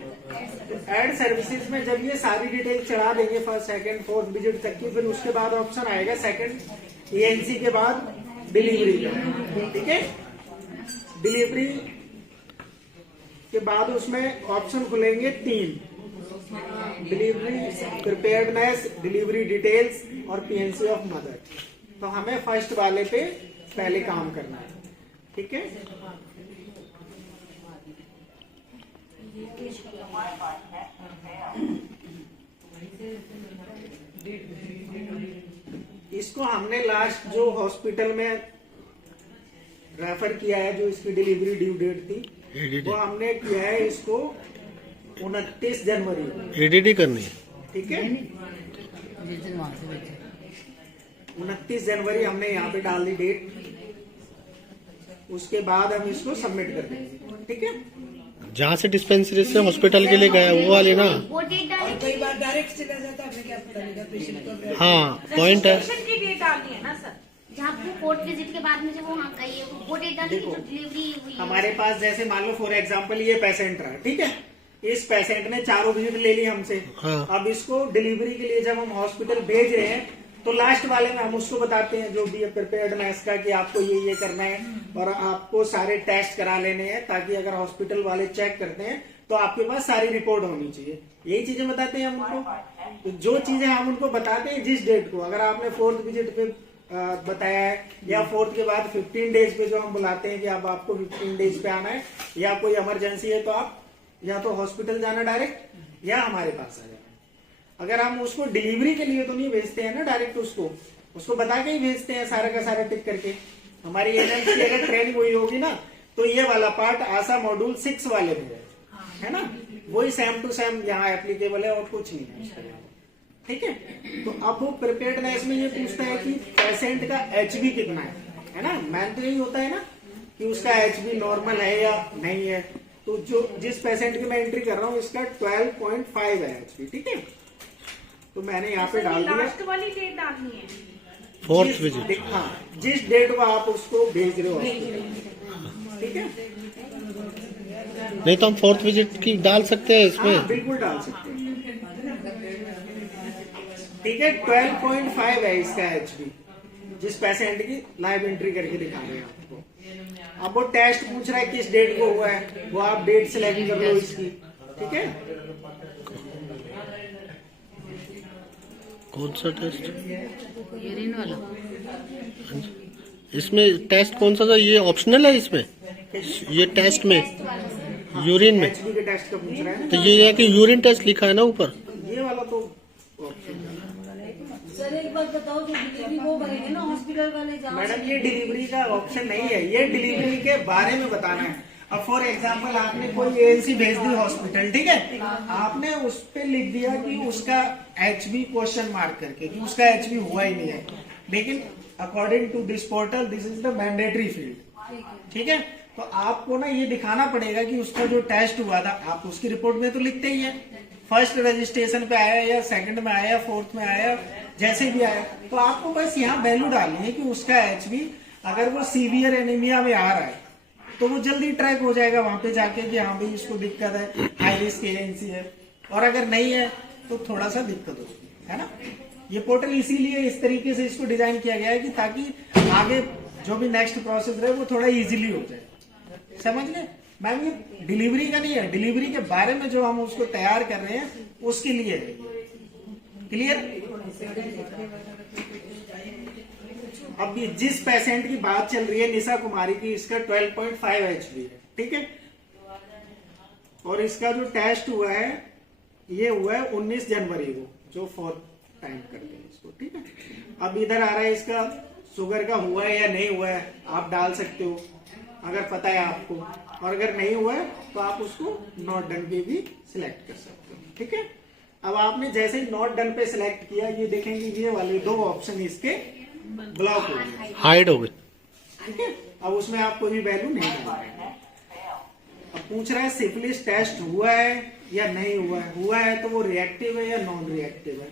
एड सर्विसेज में जब ये सारी डिटेल चढ़ा देंगे 1st, 2nd, 4th विजिट तक की, फिर उसके बाद ऑप्शन आएगा 2nd एएनसी के बाद डिलीवरी का। ठीक है, डिलीवरी के बाद उसमें ऑप्शन खुलेंगे 3, डिलीवरी प्रिपेयर्डनेस, डिलीवरी डिटेल्स और पीएनसी ऑफ मदर। तो हमें फर्स्ट वाले पे पहले काम करना है। ठीक है, इसको हमने लास्ट जो हॉस्पिटल में रेफर किया है, जो इसकी डिलीवरी ड्यू डेट थी, वो हमने किया है इसको 29 जनवरी। एडीडी करनी है। ठीक है, 29 जनवरी हमने यहाँ पे डाल दी डेट। उसके बाद हम इसको सबमिट कर देंगे, ठीक है। जहाँ से डिस्पेंसरी से हॉस्पिटल के लिए गया वो वाले ना। वो डेट डालेंगे। कई बार डायरेक्ट चला जाता है, हमें क्या पता लगेगा पेशेंट को। हाँ पॉइंट है। रजिस्ट्रेशन की डेट डालनी है ना सर। जहाँ आपको कोर्ट विजिट के बाद में जब वो हम कहिए वो डेट डालेंगे देखो, जो डिलीवरी हुई है। हमारे पास जैसे मान लो फॉर एग्जांपल ये पेशेंट रहा, ठीक है। इस पेशेंट ने 4 विजिट ले ली हमसे। हाँ। अब इसको डिलीवरी के लिए जब हम हॉस्पिटल भेज रहे हैं तो लास्ट वाले में हम उसको बताते हैं जो भी है प्रिपेयर्डनेस का कि आपको ये करना है और आपको सारे टेस्ट करा लेने हैं, ताकि अगर हॉस्पिटल वाले चेक करते हैं तो आपके पास सारी रिपोर्ट होनी चाहिए। यही चीजें बताते हैं हम उनको। तो जो चीजें हम उनको बताते हैं जिस डेट को, अगर आपने 4th विजिट पे बताया है या 4th के बाद 15 डेज पे जो हम बुलाते हैं कि अब आपको 15 डेज पे आना है या कोई इमरजेंसी है तो आप या तो हॉस्पिटल जाना डायरेक्ट या हमारे पास आ जाना। अगर हम उसको डिलीवरी के लिए तो नहीं भेजते हैं ना डायरेक्ट, उसको बता के ही भेजते हैं सारा का सारा टिक करके। हमारी एनएमसी अगर ट्रेनिंग हुई होगी ना तो ये वाला पार्ट आशा मॉड्यूल 6 वाले में है ना, वही सेम टू सेम यहाँ एप्लीकेबल है और कुछ नहीं है उसका, ठीक है। तो अब वो प्रिपेयर्डनेस में ये पूछता है कि पेशेंट का एचबी कितना है ना। मैन तो यही होता है ना कि उसका एचबी नॉर्मल है या नहीं है। तो जो जिस पेशेंट की मैं एंट्री कर रहा हूँ इसका 12.5 है एचबी, ठीक है। तो मैंने यहाँ पे डाल दिया लास्ट वाली डेट डालनी है। 4th visit. हाँ, जिस डेट को आप उसको भेज रहे हो ठीक है। नहीं तो हम 4th विजिट की डाल सकते हैं इसमें। हाँ, बिल्कुल डाल सकते हैं, ठीक है। 12.5 है इसका एचबी जिस पेशेंट की लाइव एंट्री करके दिखा रहे हैं आपको। अब वो टेस्ट पूछ रहा है किस डेट को हुआ है, वो आप डेट सिलेक्ट कर लो इसकी, ठीक है। कौन सा टेस्ट? यूरिन वाला। इसमें टेस्ट कौन सा था? ये ऑप्शनल है इसमें, ये टेस्ट में यूरिन में। एचबी के टेस्ट का पूछ रहा है तो ये है कि यूरिन टेस्ट लिखा है ना ऊपर। ये वाला तो ऑप्शन सर एक बात बताओ, जो डिलीवरी वो भरेंगे ना हॉस्पिटल वाले जहाँ मैडम, ये डिलीवरी का ऑप्शन नहीं है, ये डिलीवरी के बारे में बताना है। अब फॉर एग्जांपल आपने कोई एएनसी भेज दी हॉस्पिटल, ठीक है। आपने उस पे लिख दिया कि उसका एचबी क्वेश्चन मार्क करके कि उसका एचबी हुआ ही नहीं है, लेकिन according to this portal this is the mandatory field, ठीक है। तो आपको ना ये दिखाना पड़ेगा कि उसका जो टेस्ट हुआ था, आप उसकी रिपोर्ट में तो लिखते ही है, फर्स्ट रजिस्ट्रेशन पे आया या सेकंड में आया या 4th में आया, जैसे भी आया। तो आपको बस यहाँ वैल्यू डालनी है कि उसका एचबी अगर वो सीवियर एनीमिया में आ रहा है तो वो जल्दी ट्रैक हो जाएगा वहां पे जाके कि हाँ भाई इसको दिक्कत है, हाई रिस्क एजेंसी है। और अगर नहीं है तो थोड़ा सा दिक्कत होगी, है ना। ये पोर्टल इसीलिए इस तरीके से इसको डिजाइन किया गया है कि ताकि आगे जो भी नेक्स्ट प्रोसेस रहे वो थोड़ा इजीली हो जाए, समझ गए मैम। ये डिलीवरी का नहीं है, डिलीवरी के बारे में जो हम उसको तैयार कर रहे हैं उसके लिए है। क्लियर। अब ये जिस पेशेंट की बात चल रही है निशा कुमारी की, इसका 12.5 एचबी है, ठीक है। और इसका जो टेस्ट हुआ है ये हुआ है 19 जनवरी को, जो 4th टाइम करते हैं इसको, ठीक है। अब इधर आ रहा है इसका शुगर का हुआ है या नहीं हुआ है, आप डाल सकते हो अगर पता है आपको, और अगर नहीं हुआ है तो आप उसको नॉट डन पे भी सिलेक्ट कर सकते हो, ठीक है। अब आपने जैसे ही नॉट डन पे सिलेक्ट किया, ये देखेंगे ये वाले 2 ऑप्शन इसके ब्लॉक हो गए, हाइड हो गए, ठीक है। अब उसमें आप कोई भी वैल्यू नहीं डालेंगे। अब पूछ रहा है सिफिलिस टेस्ट हुआ है या नहीं हुआ है तो वो रिएक्टिव है या नॉन रिएक्टिव है,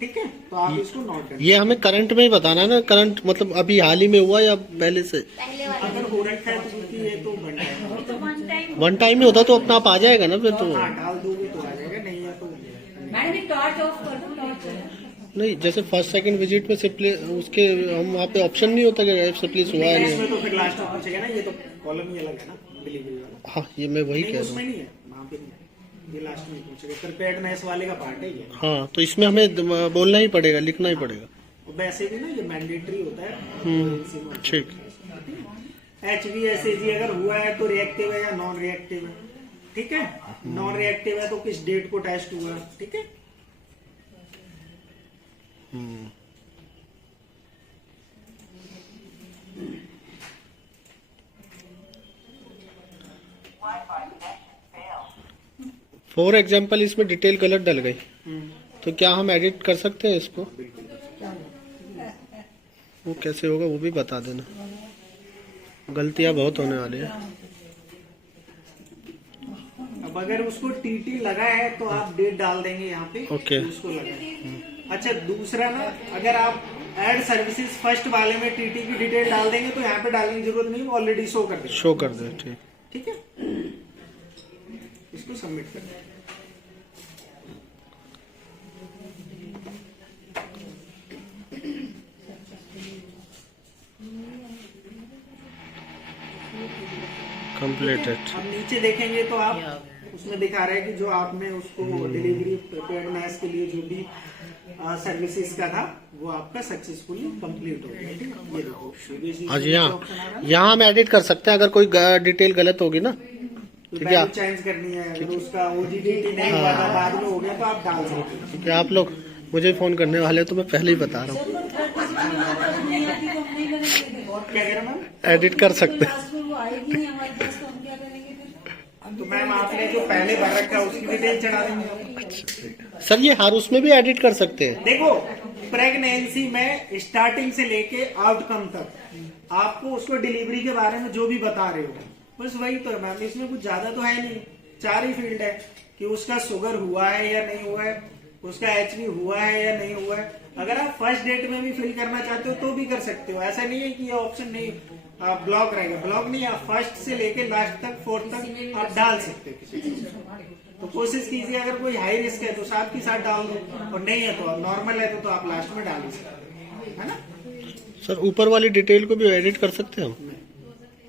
ठीक है। तो आप इसको नॉट डन। ये हमें करंट में ही बताना है ना, करंट मतलब अभी हाल ही में हुआ या पहले से? पहले वाले अगर हो रखा है तो क्योंकि ये तो बन जाएगा, वन टाइम ही होता तो अपना आप आ जाएगा ना फिर तो। हाँ डाल दोगे तो आ जाएगा, नहीं है तो मैडम ये टॉर्च ऑफ कर दो, टॉर्च। नहीं, जैसे फर्स्ट सेकंड विजिट में सिप्लिस उसके हम वहाँ पे ऑप्शन नहीं होता कि सिप्लिस हुआ है इसमें नहीं। तो फिर लास्ट में पूछेगा ना, ये तो कॉलम ही अलग है ना डिलीवरी वाला। हाँ, ये मैं वही नहीं, कह रहा उसमें हूँ। नहीं है, वहाँ पे नहीं है, ये लास्ट में पूछेगा। प्रिपेयर्डनेस वाले का पार्ट है ये। हाँ, तो इसमें हमें बोलना ही पड़ेगा, लिखना ही पड़ेगा। और वैसे भी ना ये मैंडेटरी होता है। ठीक। HbSAg अगर हुआ है तो रिएक्टिव है या नॉन रिएक्टिव है, ठीक है। नॉन रिएक्टिव है तो किस डेट को टेस्ट हुआ, ठीक है। फॉर एग्जाम्पल इसमें डिटेल गलत डल गई तो क्या हम एडिट कर सकते हैं इसको? वो कैसे होगा वो भी बता देना। गलतियां बहुत होने वाली है। अब अगर उसको टीटी लगा है तो आप डेट डाल देंगे यहाँ पे। ओके। उसको लगा है। अच्छा, दूसरा ना, अगर आप ऐड सर्विसेज फर्स्ट वाले में टीटी की डिटेल डाल देंगे तो यहाँ पे डालने की जरूरत नहीं, ऑलरेडी शो कर देगा। शो कर दे, ठीक। ठीक है, इसको सबमिट कर दें। कंप्लीटेड। अब नीचे देखेंगे तो आप उसमें दिखा रहे हैं कि जो आपने उसको डिलीवरी प्रिपेयर्डनेस के लिए जो भी सर्विसेज का था वो आपका सक्सेसफुली कंप्लीट हो गया। ठीक है, ये देखो। हाँ जी, यहाँ हम एडिट कर सकते हैं अगर कोई डिटेल गलत होगी ना, ठीक है। चेंज करनी है, अगर उसका ओजीडीटी नहीं हुआ था, बाद में हो गया तो आप डाल सकते हैं। ठीक है। आप लोग मुझे फोन करने वाले हो तो मैं पहले ही बता रहा हूँ, क्या कह रहे हैं मैम? एडिट कर सकते हैं। वो आएगी नहीं हमारे पास, तो हम क्या करेंगे फिर? तो मैम आपने जो पहले भर रखा है उसकी डिटेल चढ़ा देंगे। सर ये हर उसमें भी एडिट कर सकते हैं। देखो, प्रेगनेंसी में स्टार्टिंग से लेके आउटकम तक आपको उसको डिलीवरी के बारे में जो भी बता रहे हो, बस वही तो है मैम। इसमें कुछ ज्यादा तो है नहीं, 4 ही फील्ड है कि उसका शुगर हुआ है या नहीं हुआ है, उसका एचबी हुआ है या नहीं हुआ है। अगर आप फर्स्ट डेट में भी फिल करना चाहते हो तो भी कर सकते हो, ऐसा नहीं है कि ये ऑप्शन नहीं ब्लॉक रहेगा। ब्लॉक नहीं, आप फर्स्ट से लेके लास्ट तक, 4 तक आप डाल सकते हो किसी को। तो कोशिश कीजिए, अगर कोई हाई रिस्क है तो साथ के साथ डाल दो, और नहीं है तो नॉर्मल है तो आप लास्ट में डाल ही सकते हो, है ना। सर ऊपर वाली डिटेल को भी एडिट कर सकते हैं हम?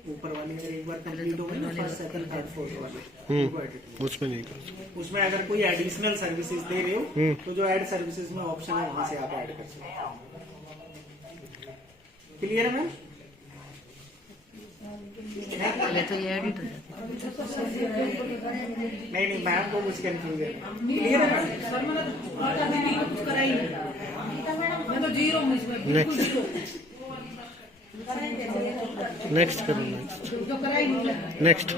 ऊपर वाली अगर एक बार कंप्लीट हो गई ना, फर्स्ट सेकंड थर्ड फोर्थ वाले, उसमें नहीं कर सकते। उसमें अगर कोई एडिशनल सर्विसेज दे रहे हो तो जो ऐड सर्विसेज में ऑप्शन है वहां से आप ऐड कर सकते हो। क्लियर है मैम? नहीं, मैम को कुछ कंफ्यूजन। क्लियर है मैम? कुछ करा ही नहीं, मैं तो जीरो हूँ इसमें, बिल्कुल जीरो। नेक्स्ट करो, नेक्स्ट जो करा ही नहीं। नेक्स्ट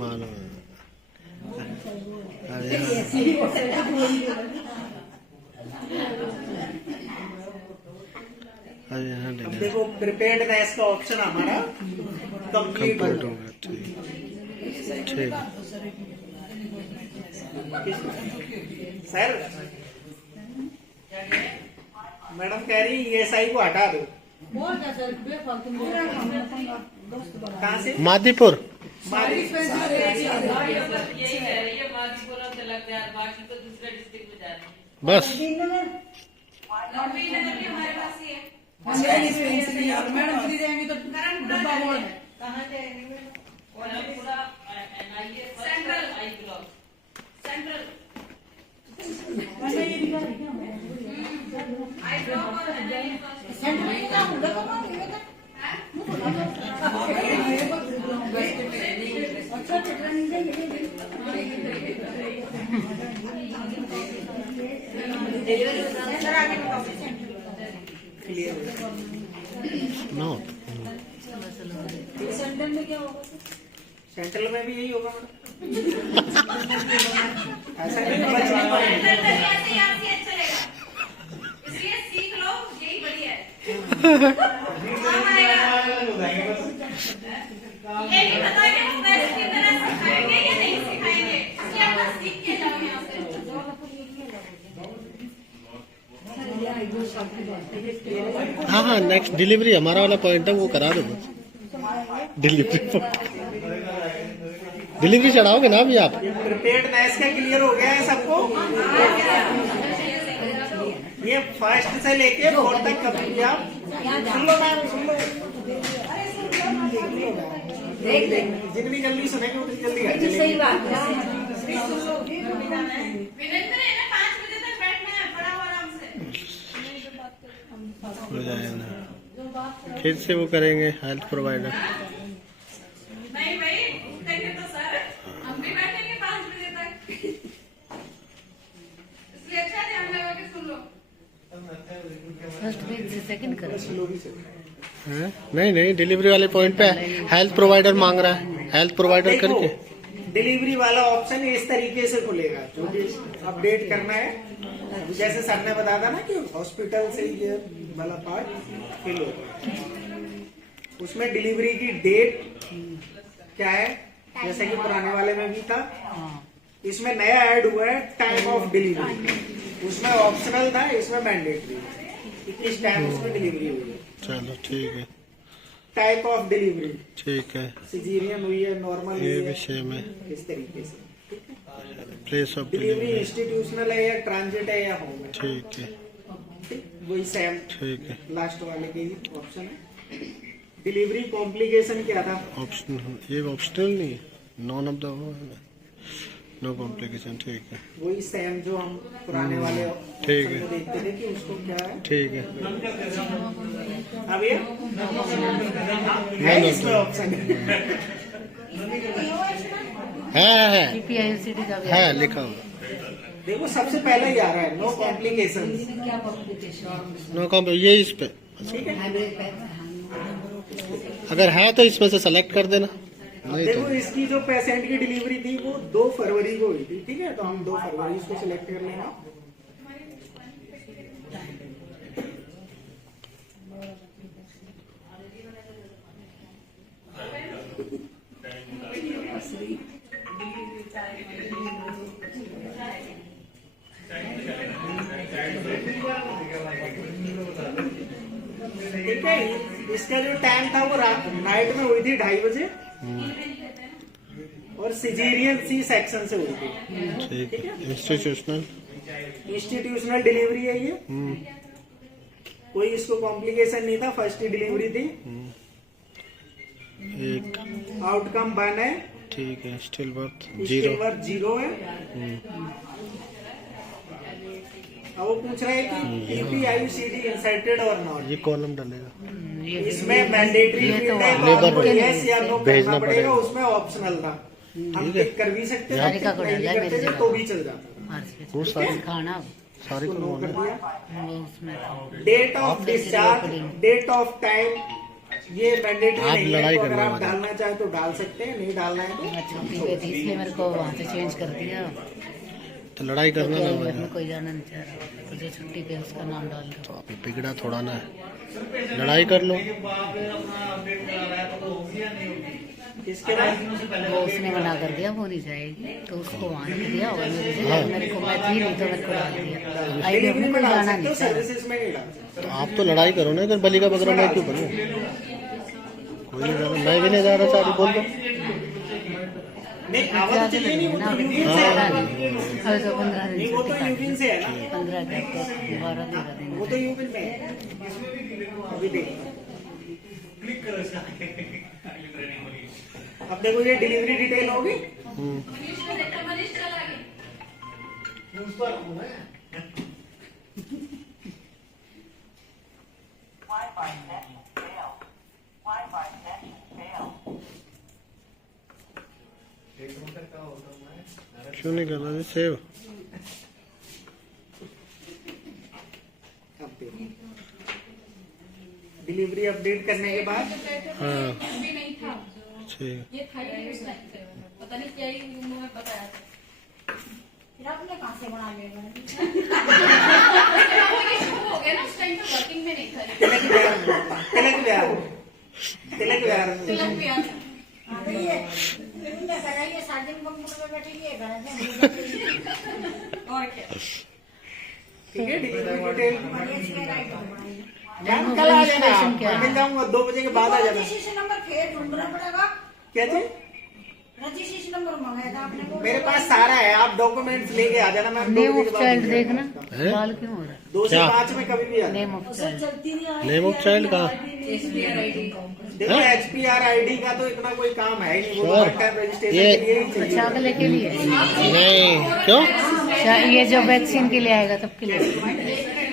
मानो। अब देखो, प्रिपेयर्डनेस का ऑप्शन हमारा कंप्लीट हो कंप्लीट गया। होगा, ठीक। सर, मैडम कह रही ESI को हटा दो। बहुत है सर, बेफालतू में। कहाँ से? मादीपुर। यही कह रही है, मादीपुर और तिलकदार, बाकी तो दूसरे डिस्ट्रिक्ट में जा रहे हैं। बस लंबी नगर भी हमारे पास ही है। मैडम फ्री रहेंगी तो डब्बा बोल है। कहाँ जाएंगे? पूरा central I block, central I block और सेंट्रल का होगा तो कौन देगा? अच्छा, ट्रेनिंग देंगे। नो। सेंट्रल में क्या होगा? सेंट्रल में भी यही होगा मैडम। ऐसा नहीं बच नहीं पाएंगे। इसलिए सीख लो, यही बढ़िया है। ये नहीं पता कि वो वैसे की तरह सिखाएंगे या नहीं सिखाएंगे, इसलिए आप बस सीख के जाओ यहाँ से। हाँ, नेक्स्ट डिलीवरी हमारा वाला पॉइंट है, वो करा दो बस। डिलीवरी चढ़ाओगे ना अभी आप? प्रिपेयर्डनेस का क्लियर हो गया है सबको? ये फर्स्ट से लेके 4 तक कभी भी आप सुन लो मैम, सुन लो। जितनी जल्दी सुनेंगे उतनी जल्दी घर चलेंगे। सही बात है। विनेंद्र है ना, 5 बजे तक बैठना है, पढ़ाओ आराम से। हो जाएगा, फिर से वो करेंगे हेल्थ प्रोवाइडर। नहीं भाई, उठेंगे तो सर हम भी बैठेंगे 5 बजे तक, इसलिए अच्छा ध्यान लगा के सुन लो। फर्स्ट पेज से सेकंड करो। नहीं, डिलीवरी वाले पॉइंट पे हेल्थ प्रोवाइडर मांग रहा है, हेल्थ प्रोवाइडर करके डिलीवरी वाला ऑप्शन इस तरीके से खुलेगा, जो भी अपडेट करना है। जैसे सर ने बताया था ना कि हॉस्पिटल से ये वाला पार्ट फिल होगा। उसमें डिलीवरी की डेट क्या है, जैसे कि पुराने वाले में भी था, इसमें नया ऐड हुआ है टाइम ऑफ डिलीवरी। उसमें ऑप्शनल था, इसमें मैंडेटरी। किस टाइम उसमें डिलीवरी हुई है, चलो ठीक है, टाइप ऑफ डिलीवरी, ठीक है, सिजेरियन हुई है, नॉर्मल हुई ये है, विषय में इस तरीके से। Place of delivery delivery, institutional है या ट्रांजिट है या होम है, ठीक है, ठीक, वही सेम ठीक है। लास्ट वाले के ही ऑप्शन है। डिलीवरी कॉम्प्लिकेशन क्या था, ऑप्शन ये ऑप्शनल नहीं है, none of the no complication, ठीक है, वही सेम जो हम पुराने वाले ठीक option है। में देखते थे कि उसको क्या है। ठीक है। अब ये है इसमें ऑप्शन है PICD का भी है लिखा हुआ, देखो सबसे पहले ही आ रहा है, नो कॉम्प्लिकेशन। क्या कॉम्प्लिकेशन, नो कॉम्प ये इस पे, ठीक है, अगर है तो इसमें से सेलेक्ट कर देना, नहीं देखो तो इसकी जो पेशेंट की डिलीवरी थी वो 2 फरवरी को हुई थी, ठीक है, तो हम 2 फरवरी इसको सिलेक्ट कर लेना। ठीक है, इसका जो टाइम था वो नाइट में हुई थी 2:30 बजे, और सिजेरियन सी सेक्शन से हुई थी। ठीक है। इंस्टीट्यूशनल, इंस्टीट्यूशनल डिलीवरी है ये, कोई इसको कॉम्प्लिकेशन नहीं था, फर्स्ट ही डिलीवरी थी। एक आउटकम 1 है, ठीक है, स्टिल बर्थ स्टिल 0, बर्थ 0 है। अब वो पूछ रहा है कि EPICD इंसर्टेड और नॉट, ये कॉलम डालेगा, इसमें मैंडेटरी फील्ड है, तो लेबर आपको बोर्ड यस या नो भेजना करना पड़ेगा, पड़ेगा। उसमें ऑप्शनल था, हम ठीक है। टिक कर भी सकते यहाँ थे, का टिक को नहीं डाला है करते मेरी थे जगह। तो भी चल जाता, वो सारी खाना सारी उसको नो कर करवाना दिया। वो उसमें date of discharge, date of time, ये मैंडेटरी आप नहीं है, लड़ाई तो अगर करना आप हमारे। डालना चाहे तो डाल सकते हैं, नहीं डालना है मैं तो छुट्टी पे थी इसलिए मेरे को वहाँ से चेंज कर दिया, तो लड़ाई करना क्योंकि ना घर भाई, में कोई जाना नहीं चाह रहा, मुझे छुट्टी पे उसका नाम डाल दो। तो आप बिगड़ा थोड़ा ना है, लड़ाई कर लो। इसके बाद वो उसने मना कर दिया, वो नहीं जाएगी, तो उसको वहाँ नहीं दिया, और मेरे को मैं थी नहीं तो मेरे को डाल दिया। आई डिलीवरी में में कोई डाल जाना सकते हो, नहीं चाह रहा। सर्विसेज में नहीं डाल सकते। तो आप तो लड़ाई करो ना, इधर बलि का बकरा मैं क्यों करूँ, कोई नहीं जा रहा, मैं भी नहीं जा रहा, चारी बोल दो। नहीं आवाज तो चाहिए नहीं, वो तो यूपिन से है ना, अभी तो 15 नहीं दिन वो छुट्टी तो यूपिन काटी, से है ना, 15 दिन 12-13 दिन वो तो यूपिन में है। अभी देखो, अब देखो ये डिलीवरी डिटेल होगी, क्यों नहीं कर रहा सेव, अब देखो डिलीवरी अपडेट करने के बाद हाँ भी नहीं था, ठीक, ये था ही उस टाइम पे, पता नहीं क्या ही उन्होंने बताया था। फिर आपने कहाँ से बना लिया हो गया ना, उस टाइम पे वर्किंग में नहीं था, तिलक विहार तिलक विहार तिलक भी आया। कराइए साजिन कंप्यूटर पे बैठिए घर से और क्या, ठीक है, डिलीवरी डिटेल मैम, कल आ जाना, रजिस्ट्रेशन क्या मैं है? मिल जाऊंगा 2 बजे के बाद आ जाना। रजिस्ट्रेशन नंबर फिर ढूंढना पड़ेगा, क्या चीज, रजिस्ट्रेशन नंबर मंगाया था आपने वो मेरे पास सारा है, आप डॉक्यूमेंट्स लेके आ जाना, मैं 2 नेम बजे ऑफ के बाद चाइल्ड मिल देखना, जाऊंगा। है? लाल क्यों हो रहा है? 2 से क्या? 5 में कभी भी आ जाना। नेम ऑफ चाइल्ड, चलती नहीं आई नेम ऑफ चाइल्ड कहाँ, देखो HPR ID का तो इतना कोई काम है ही नहीं, वो तो Sure. हर टाइम रजिस्ट्रेशन ये- के लिए ही चाहिए। अच्छा अगले के लिए, नहीं क्यों, अच्छा ये जो वैक्सीन के लिए आएगा तब के लिए,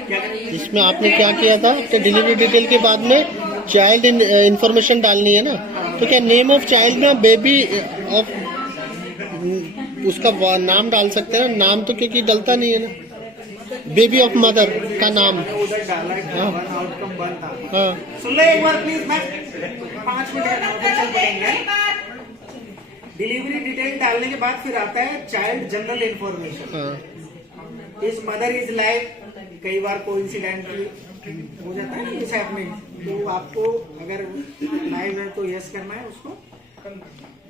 क्या करेंगे? इसमें आपने क्या किया था कि डिलीवरी डिटेल के बाद में चाइल्ड इंफॉर्मेशन डालनी है ना, तो क्या नेम ऑफ चाइल्ड में आप बेबी ऑफ उसका नाम डाल सकते हैं ना, नाम तो क्योंकि डलता नहीं है ना, बेबी ऑफ मदर का नाम, मैंने उधर डाला है, हाँ। आउटकम 1 था। हाँ सुन ले एक बार प्लीज, मैं 5 मिनट चल पड़ेंगे। डिलीवरी डिटेल डालने के बाद फिर आता है चाइल्ड जनरल इंफॉर्मेशन। हाँ इस मदर इज लाइफ, कई बार कोइंसिडेंटली हो जाता है ना मिस हैपनिंग, तो आपको अगर लाइव है तो यस करना है उसको।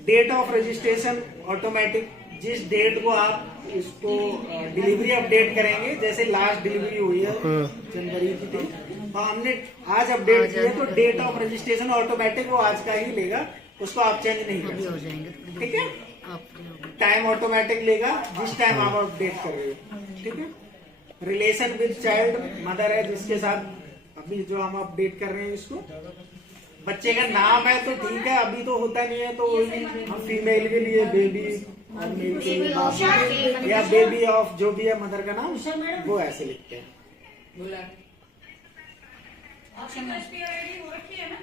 डेट ऑफ रजिस्ट्रेशन ऑटोमेटिक, जिस डेट को आप इसको डिलीवरी अपडेट करेंगे, जैसे लास्ट डिलीवरी हुई है जनवरी की थी तो हमने आज अपडेट किया तो डेट ऑफ रजिस्ट्रेशन ऑटोमेटिक वो आज का ही लेगा, उसको आप चेंज नहीं कर अभी हो सकते। जाएंगे ठीक है, आप टाइम ऑटोमेटिक लेगा जिस टाइम आप अपडेट कर रहे हो। ठीक है, रिलेशन विद चाइल्ड, मदर है जिसके साथ अभी जो हम अपडेट कर रहे हैं इसको, बच्चे का नाम है तो ठीक है, अभी तो होता नहीं है तो हम फीमेल के लिए बेबी और मेल के लिए बाबू या बेबी ऑफ जो भी है मदर का नाम वो ऐसे लिखते हैं। आपकी SBI ID हो रखी है ना?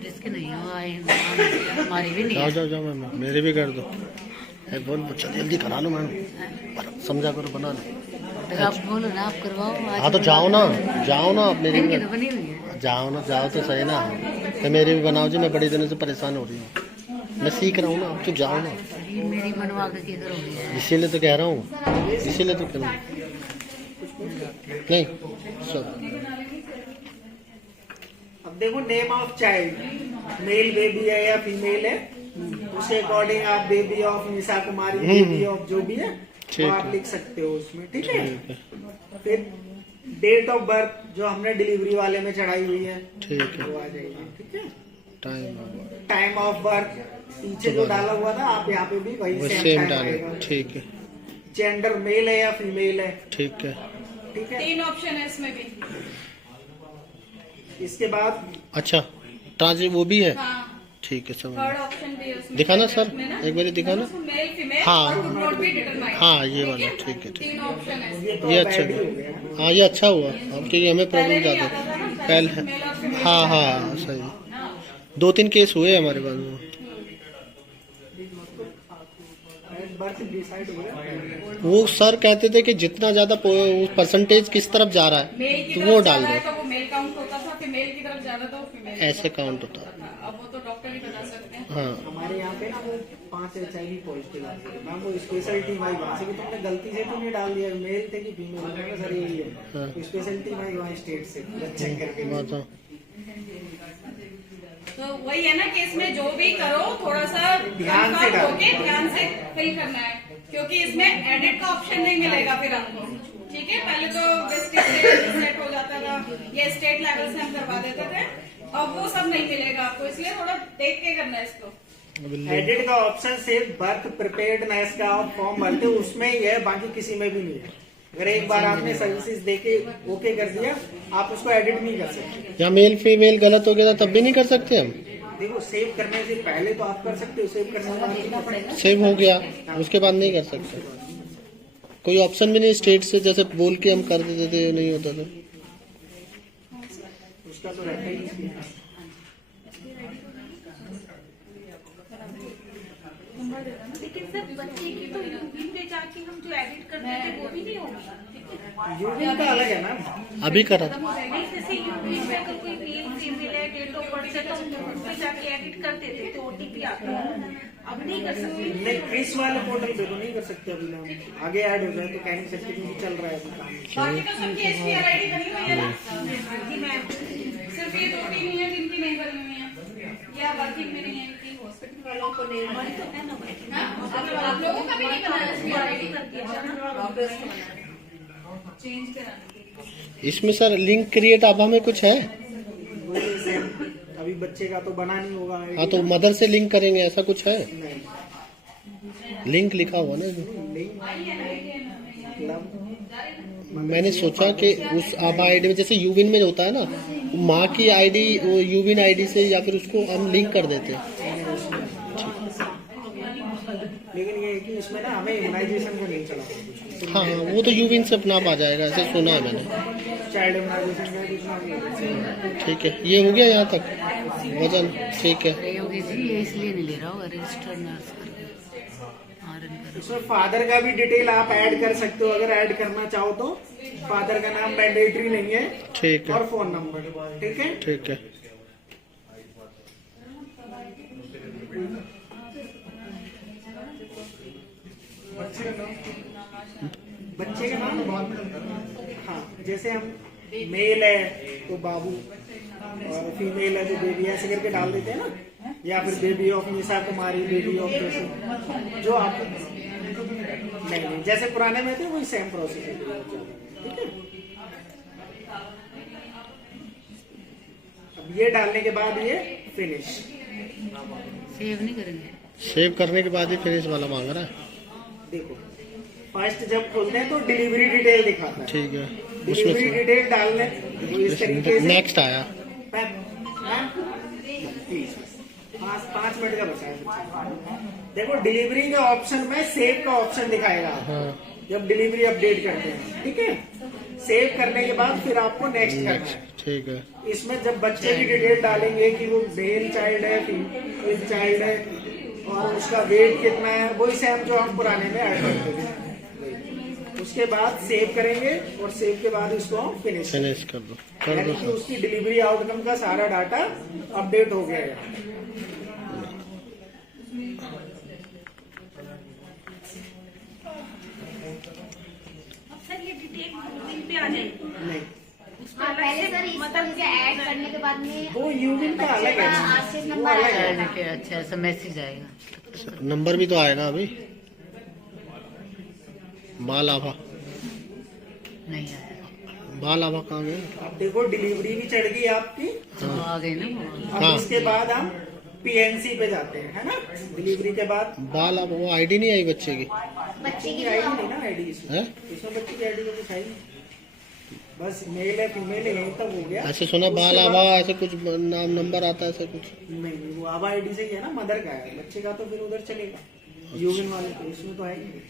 जिसके नहीं हो आए हमारी भी नहीं जाओ है। जाओ जाओ मैम, मेरे भी कर दो। बोल चल जल्दी करा लो मैम, समझा करो बना लो। तो आप बोलो ना, आप करवाओ आज। हाँ तो जाओ ना आप मेरी इनकी भी तो बनी हुई है। जाओ ना, जाओ तो सही ना, तो मेरी भी बनाओ जी, मैं बड़ी दिनों से परेशान हो रही हूँ, मैं सीख रहा हूँ ना, आप तो जाओ ना, ये मेरी बनवा के की करोगी है। इसीलिए तो कह रहा हूँ, इसीलिए तो कह रहा हूँ। नहीं सब अब देखो name of child, male baby है या फीमेल है, उसके अकॉर्डिंग आप baby of Nisha Kumari, baby of जो भी है ठीक वो आप है। लिख सकते हो उसमें। ठीक है, ठीक है फिर डेट ऑफ बर्थ जो हमने डिलीवरी वाले में चढ़ाई हुई है ठीक है। वो आ जाएगी। ठीक है, टाइम टाइम ऑफ बर्थ पीछे जो डाला हुआ था आप यहाँ पे भी वही वो सेम सेम टाइम डाले, आएगा। ठीक है जेंडर मेल है या फीमेल है। ठीक है। ठीक है, 3 ऑप्शन है इसमें भी। इसके बाद अच्छा ट्रांजिट वो भी है, हाँ, ठीक है समझ थर्ड ऑप्शन भी है उसमें। दिखाना सर, में ना, एक बार दिखाना। मेल फीमेल हाँ। और कुड नॉट बी डिटरमाइंड। हाँ ये वाला ठीक है। 3 ऑप्शन है। ये तो ये अब अच्छा add ही है। हो गया। हाँ ये अच्छा हुआ, अब क्योंकि हमें पहले प्रॉब्लम नहीं ज्यादा आता था ना, पहले मेल और फीमेल। हाँ हाँ सही, 2-3 केस हुए हमारे पास में। बर्थ डिसाइड हो गया। वो सर कहते थे कि जितना ज्यादा परसेंटेज किस तरफ जा रहा मेल है की तो तरफ वो ज्यादा डाल है दो, तो वो मेल काउंट होता था, फीमेल की तरफ ज्यादा तो फीमेल। ऐसे काउंट होता है। अब वो तो डॉक्टर ही बता सकते हैं। हाँ हमारे यहाँ पे ना वो 5 HIV पॉजिटिव आ गए मैम, वो स्पेशल टीम आई वहाँ से कि तुमने गलती से तो नहीं डाल दिया, मेल थे कि फीमेल, सर यही हाँ। है। स्पेशल टीम आई वहाँ स्टेट से चेक करके। बताओ। तो वही है ना कि इसमें जो भी करो थोड़ा सा ध्यान से confirm डालो। होके ध्यान से फिल करना है, क्योंकि इसमें एडिट का ऑप्शन नहीं मिलेगा फिर हमको। ठीक है, पहले तो डिस्ट्रिक्ट सेट हो जाता था, ये स्टेट लेवल से हम करवा देते थे, अब वो सब नहीं मिलेगा आपको, इसलिए थोड़ा देख के करना है इसको। एडिट का ऑप्शन सिर्फ बर्थ प्रिपेयर्डनेस का आप फॉर्म भरते हो उसमें ही है, बाकी किसी में भी नहीं है। अगर एक बार आपने सर्विसेज देके ओके कर दिया, आप उसको एडिट नहीं कर सकते। या मेल फीमेल गलत हो गया था तब भी नहीं कर सकते हम? देखो सेव करने से पहले तो आप कर सकते हो, सेव करने के बाद नहीं कर सकते। सेव हो गया उसके बाद नहीं कर सकते, कोई ऑप्शन भी नहीं स्टेट से जैसे बोल के हम कर देते थे, नहीं होता था। उसका तो रहता ही है। लेकिन सर बच्चे की तो यूवी पे जाके हम जो एडिट करते थे वो भी नहीं होगा। यूनियन का अलग है ना, अभी करा था। नहीं, जैसे यूवी में अगर कोई मेल फीमेल है, डेट ऑफ बर्थ है, तो हम उस पे जाके एडिट करते थे तो OTP आता है, अब नहीं कर सकते। नहीं क्रिस वाले पोर्टल पे तो नहीं कर सकते अभी ना, आगे ऐड हो जाए तो कह नहीं सकते क्योंकि चल रहा है अभी काम। बाकी तो सबकी SBI ID बनी हुई है ना। जी मैम, सिर्फ ये 2-3 ही है जिनकी नहीं बनी हुई है या वर्किंग में नहीं है, इनकी हॉस्पिटल वालों को नहीं हमारी तो है ना हाँ, आप लोगों का भी नहीं बना SBI ID कर दिया। चेंज कराने के लिए। इसमें सर लिंक क्रिएट आभा में कुछ है? वही सेम, अभी बच्चे का तो बना नहीं होगा। हाँ तो मदर से लिंक करेंगे ऐसा कुछ है? नहीं, लिंक लिखा हुआ ना इसमें। लिंक मतलब मैंने सोचा कि उस आभा आईडी में जैसे यूविन में होता है ना, माँ की आईडी वो यूविन आईडी से या फिर उसको हम लिंक कर देते हैं। लेकिन ये है कि इसमें ना हमें इम्यूनाइजेशन का नहीं चला, हाँ हाँ वो तो यूविन से अपना आप आ जाएगा, ऐसे सुना है मैंने। चाइल्ड इम्यूनाइजेशन का इतना नहीं है। ठीक है, ये हो गया यहाँ तक वजन, ठीक है। योगी जी ये इसलिए नहीं ले रहा होगा रजिस्टर्ड नर्स करके RN कर। इसमें फादर का भी डिटेल आप ऐड कर सकते हो, अगर ऐड करना चाहो तो। फादर का नाम मैंडेटरी नहीं है, ठीक है और फोन नंबर। ठीक है, ठीक है। बच्चे का नाम हाँ, जैसे हम मेल है तो बाबू और फीमेल है तो बेबी, ऐसे करके डाल देते हैं ना, या फिर baby of Nisha Kumari, baby of जैसे जो आप नहीं, जैसे पुराने में थे वही सेम प्रोसेस है। ठीक है, अब ये डालने के बाद ये फिनिश, सेव नहीं करेंगे। सेव करने के बाद ही फिनिश वाला मांग रहा है। देखो फर्स्ट जब खोलते हैं तो डिलीवरी डिटेल दिखाता है। ठीक है, डिलीवरी उसमें डिटेल डालने तो इस तरीके से नेक्स्ट आया। प्लीज 5 मिनट का बचा है। देखो डिलीवरी के ऑप्शन में सेव का ऑप्शन दिखाएगा हाँ। जब डिलीवरी अपडेट करते हैं। ठीक है, सेव करने के बाद फिर आपको नेक्स्ट करना है। ठीक है, इसमें जब बच्चे की डिटेल डालेंगे कि वो मेल चाइल्ड है, फीमेल चाइल्ड है और उसका वेट कितना है, वही सेम जो हम पुराने में ऐड करते थे। उसके बाद सेव करेंगे और सेव के बाद इसको हम फिनिश कर दो, कर यानी दो कि सर। उसकी डिलीवरी आउटकम का सारा डाटा अपडेट हो गया है। अब सर ये डिटेल यूविन पे आ जाएगी। नहीं, हाँ, पहले सर इसको जैसे ऐड करने के बाद में वो यूविन का अलग है, आरसीएस वो नंबर आ अलग है। जाएगा। के अच्छा ऐसा मैसेज आएगा। नंबर भी तो आएगा अभी। बाल आभा, नहीं आएगा बाल आभा कहाँ गए? अब देखो डिलीवरी भी चढ़ गई आपकी। तो आ गई ना वो। अब हाँ। इसके बाद हम पीएनसी पे जाते हैं, है ना। डिलीवरी के बाद बाल आभा, वो आईडी नहीं आई बच्चे की? बच्चे की आईडी जो नहीं ना, आईडी इसमें है? बच्चे की आईडी का कुछ आई नहीं। बस मेल है फीमेल है यही तक हो गया। ऐसे सुना उसके बाल बाद- आभा ऐसे कुछ नाम नंबर आता है ऐसे कुछ? नहीं, वो आभा आईडी से ही है ना, मदर का है, बच्चे का तो फिर उधर चलेगा यूविन वाले पे, इसमें तो है ही नहीं।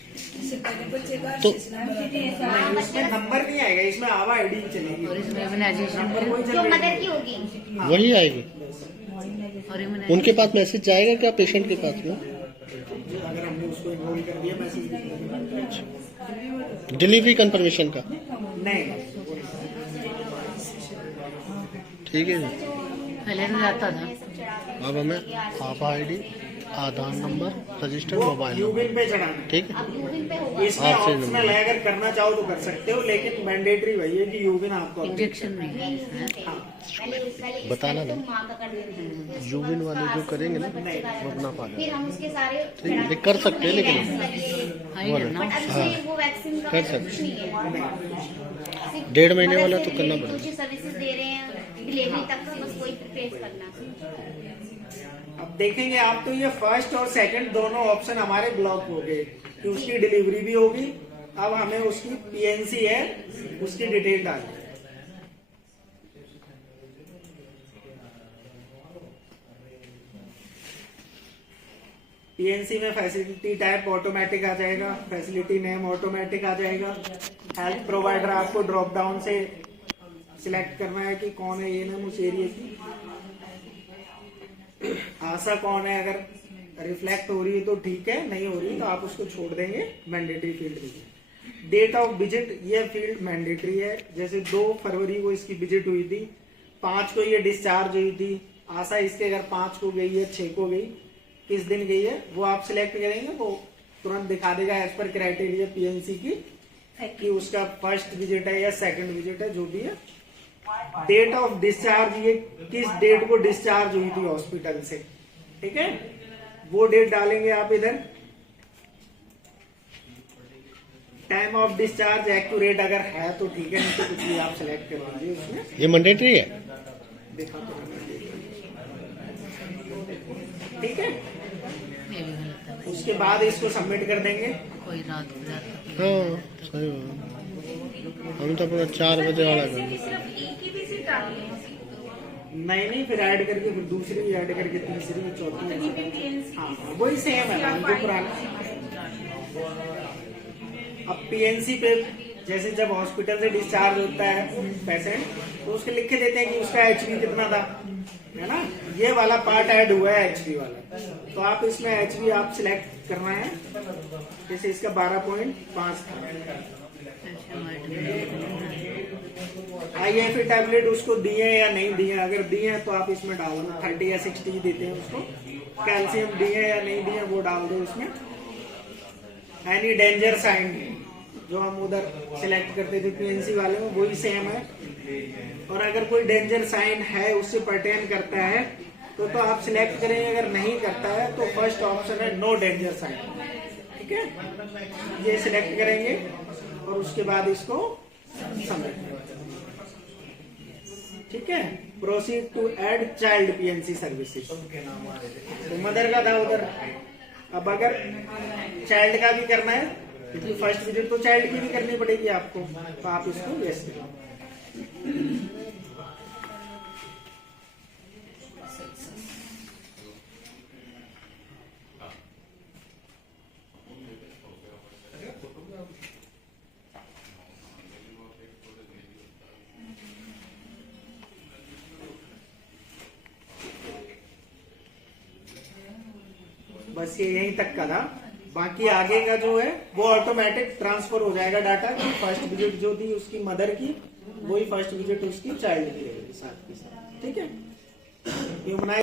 तो नहीं, इसमें नंबर नहीं आएगा, इसमें आभा आईडी ही चलेगी। और इसमें इम्यूनाइजेशन नंबर कोई जो जनरेट मदर नहीं की होगी। हाँ। वही आएगी। और उनके पास मैसेज जाएगा क्या पेशेंट के पास में? अगर हमने उसको इन्वॉल्व कर दिया मैसेज डिलीवरी कंफर्मेशन का? नहीं, ठीक है जी। पहले तो जाता था। अब हमें आभा आईडी, आधार नंबर, रजिस्टर्ड मोबाइल नंबर, यूविन पे चढ़ाना है। ठीक है। अब यूविन पे होगा। इसमें आपसे ऑप्शनल है, अगर करना चाहो तो कर सकते हो, लेकिन मैंडेटरी वही है कि यूविन आपको इंजेक्शन नहीं है नहीं, इसमें। पहले बताना पहले नहीं। तो माँ का कर देते हैं। उसके बाद यूविन उसका वाले जो आरसीएस करेंगे ना, नंबर बच्चे का वो अपना पा फिर जाएगा। हम उसके सारे ठीक है, कर सकते हैं लेकिन हाँ ये ना। बट अब इसमें वो वैक्सीन का कर कुछ सकते नहीं है। 1.5 महीने वाला तो मदर से करना related पड़ेगा। कुछ सर्विसेज दे रहे हैं डिलीवरी तक का, बस वही प्रिपेयर करना। अब देखेंगे आप तो ये फर्स्ट और सेकंड दोनों ऑप्शन हमारे ब्लॉक हो गए कि उसकी डिलीवरी भी होगी। अब हमें उसकी पीएनसी है उसकी डिटेल डालनी है। पीएनसी में फैसिलिटी टाइप ऑटोमेटिक आ जाएगा, फैसिलिटी नेम ऑटोमेटिक आ जाएगा, हेल्थ प्रोवाइडर आपको ड्रॉप डाउन से सिलेक्ट करना है कि कौन है ये नेम उस एरिया की, आशा कौन है, अगर रिफ्लेक्ट हो रही है तो ठीक है, नहीं हो रही तो आप उसको छोड़ देंगे, मैंडेटरी फील्ड दीजिए। डेट ऑफ विजिट, ये फील्ड मैंडेटरी है। जैसे 2 फरवरी को इसकी विजिट हुई थी, 5 को ये डिस्चार्ज हुई थी, आशा इसके अगर 5 को गई है, 6 को गई, किस दिन गई है वो आप सिलेक्ट करेंगे, वो तुरंत दिखा देगा एज पर क्राइटेरिया पीएनसी की कि उसका फर्स्ट विजिट है या सेकंड विजिट है, जो भी है। डेट ऑफ डिस्चार्ज, ये किस डेट को डिस्चार्ज हुई थी हॉस्पिटल से, ठीक है, वो डेट डालेंगे आप इधर। टाइम ऑफ डिस्चार्ज एक्यूरेट अगर है तो ठीक है, नहीं तो कुछ भी आप सिलेक्ट कर लीजिए उसमें। ये मैंडेटरी है? देखा तो ठीक है, ये भी गलत है। उसके बाद इसको सबमिट कर देंगे। कोई रात को जाता। हाँ सही बात। हम तो अपना 4 बजे वाला वैसे कर भी सिर्फ एक ही विजिट डालनी है। नहीं, फिर ऐड करके फिर दूसरी ऐड करके तीसरी चौथी। कहीं भी पीएनसी हाँ, वही सेम है मैम जो पुराना। अब पीएनसी पे जैसे जब हॉस्पिटल से डिस्चार्ज होता है पेशेंट तो उसके लिख के देते हैं कि उसका एचपी कितना था, है ना। ये वाला पार्ट ऐड हुआ है एचपी वाला, तो आप इसमें एचपी आप सिलेक्ट करना है। जैसे इसका 12.5 था। IFA टैबलेट उसको दिए या नहीं दिए, अगर दिए हैं तो आप इसमें डाल दो, 30 या 60 देते हैं उसको। कैल्शियम दिए या नहीं दिए वो डाल दो इसमें। एनी डेंजर साइन जो हम उधर सिलेक्ट करते थे पीएनसी वाले में वही सेम है। और अगर कोई डेंजर साइन है उससे पर्टेन करता है तो आप सिलेक्ट करेंगे, अगर नहीं करता है तो फर्स्ट ऑप्शन है नो डेंजर साइन। ठीक है, ये सिलेक्ट करेंगे और उसके बाद इसको सबमिट। ठीक है, proceed to add child PNC services. तो मदर का था उधर, अब अगर चाइल्ड का भी करना है क्योंकि फर्स्ट विजिट तो चाइल्ड की भी करनी पड़ेगी आपको, तो आप इसको यस करें। बस ये यहीं तक का था, बाकी आगे का जो है वो ऑटोमेटिक ट्रांसफर हो जाएगा डाटा। फर्स्ट विजिट जो थी उसकी मदर की, वही फर्स्ट विजिट उसकी चाइल्ड की रहेगी साथ के साथ। ठीक है, ह्यूमनाइज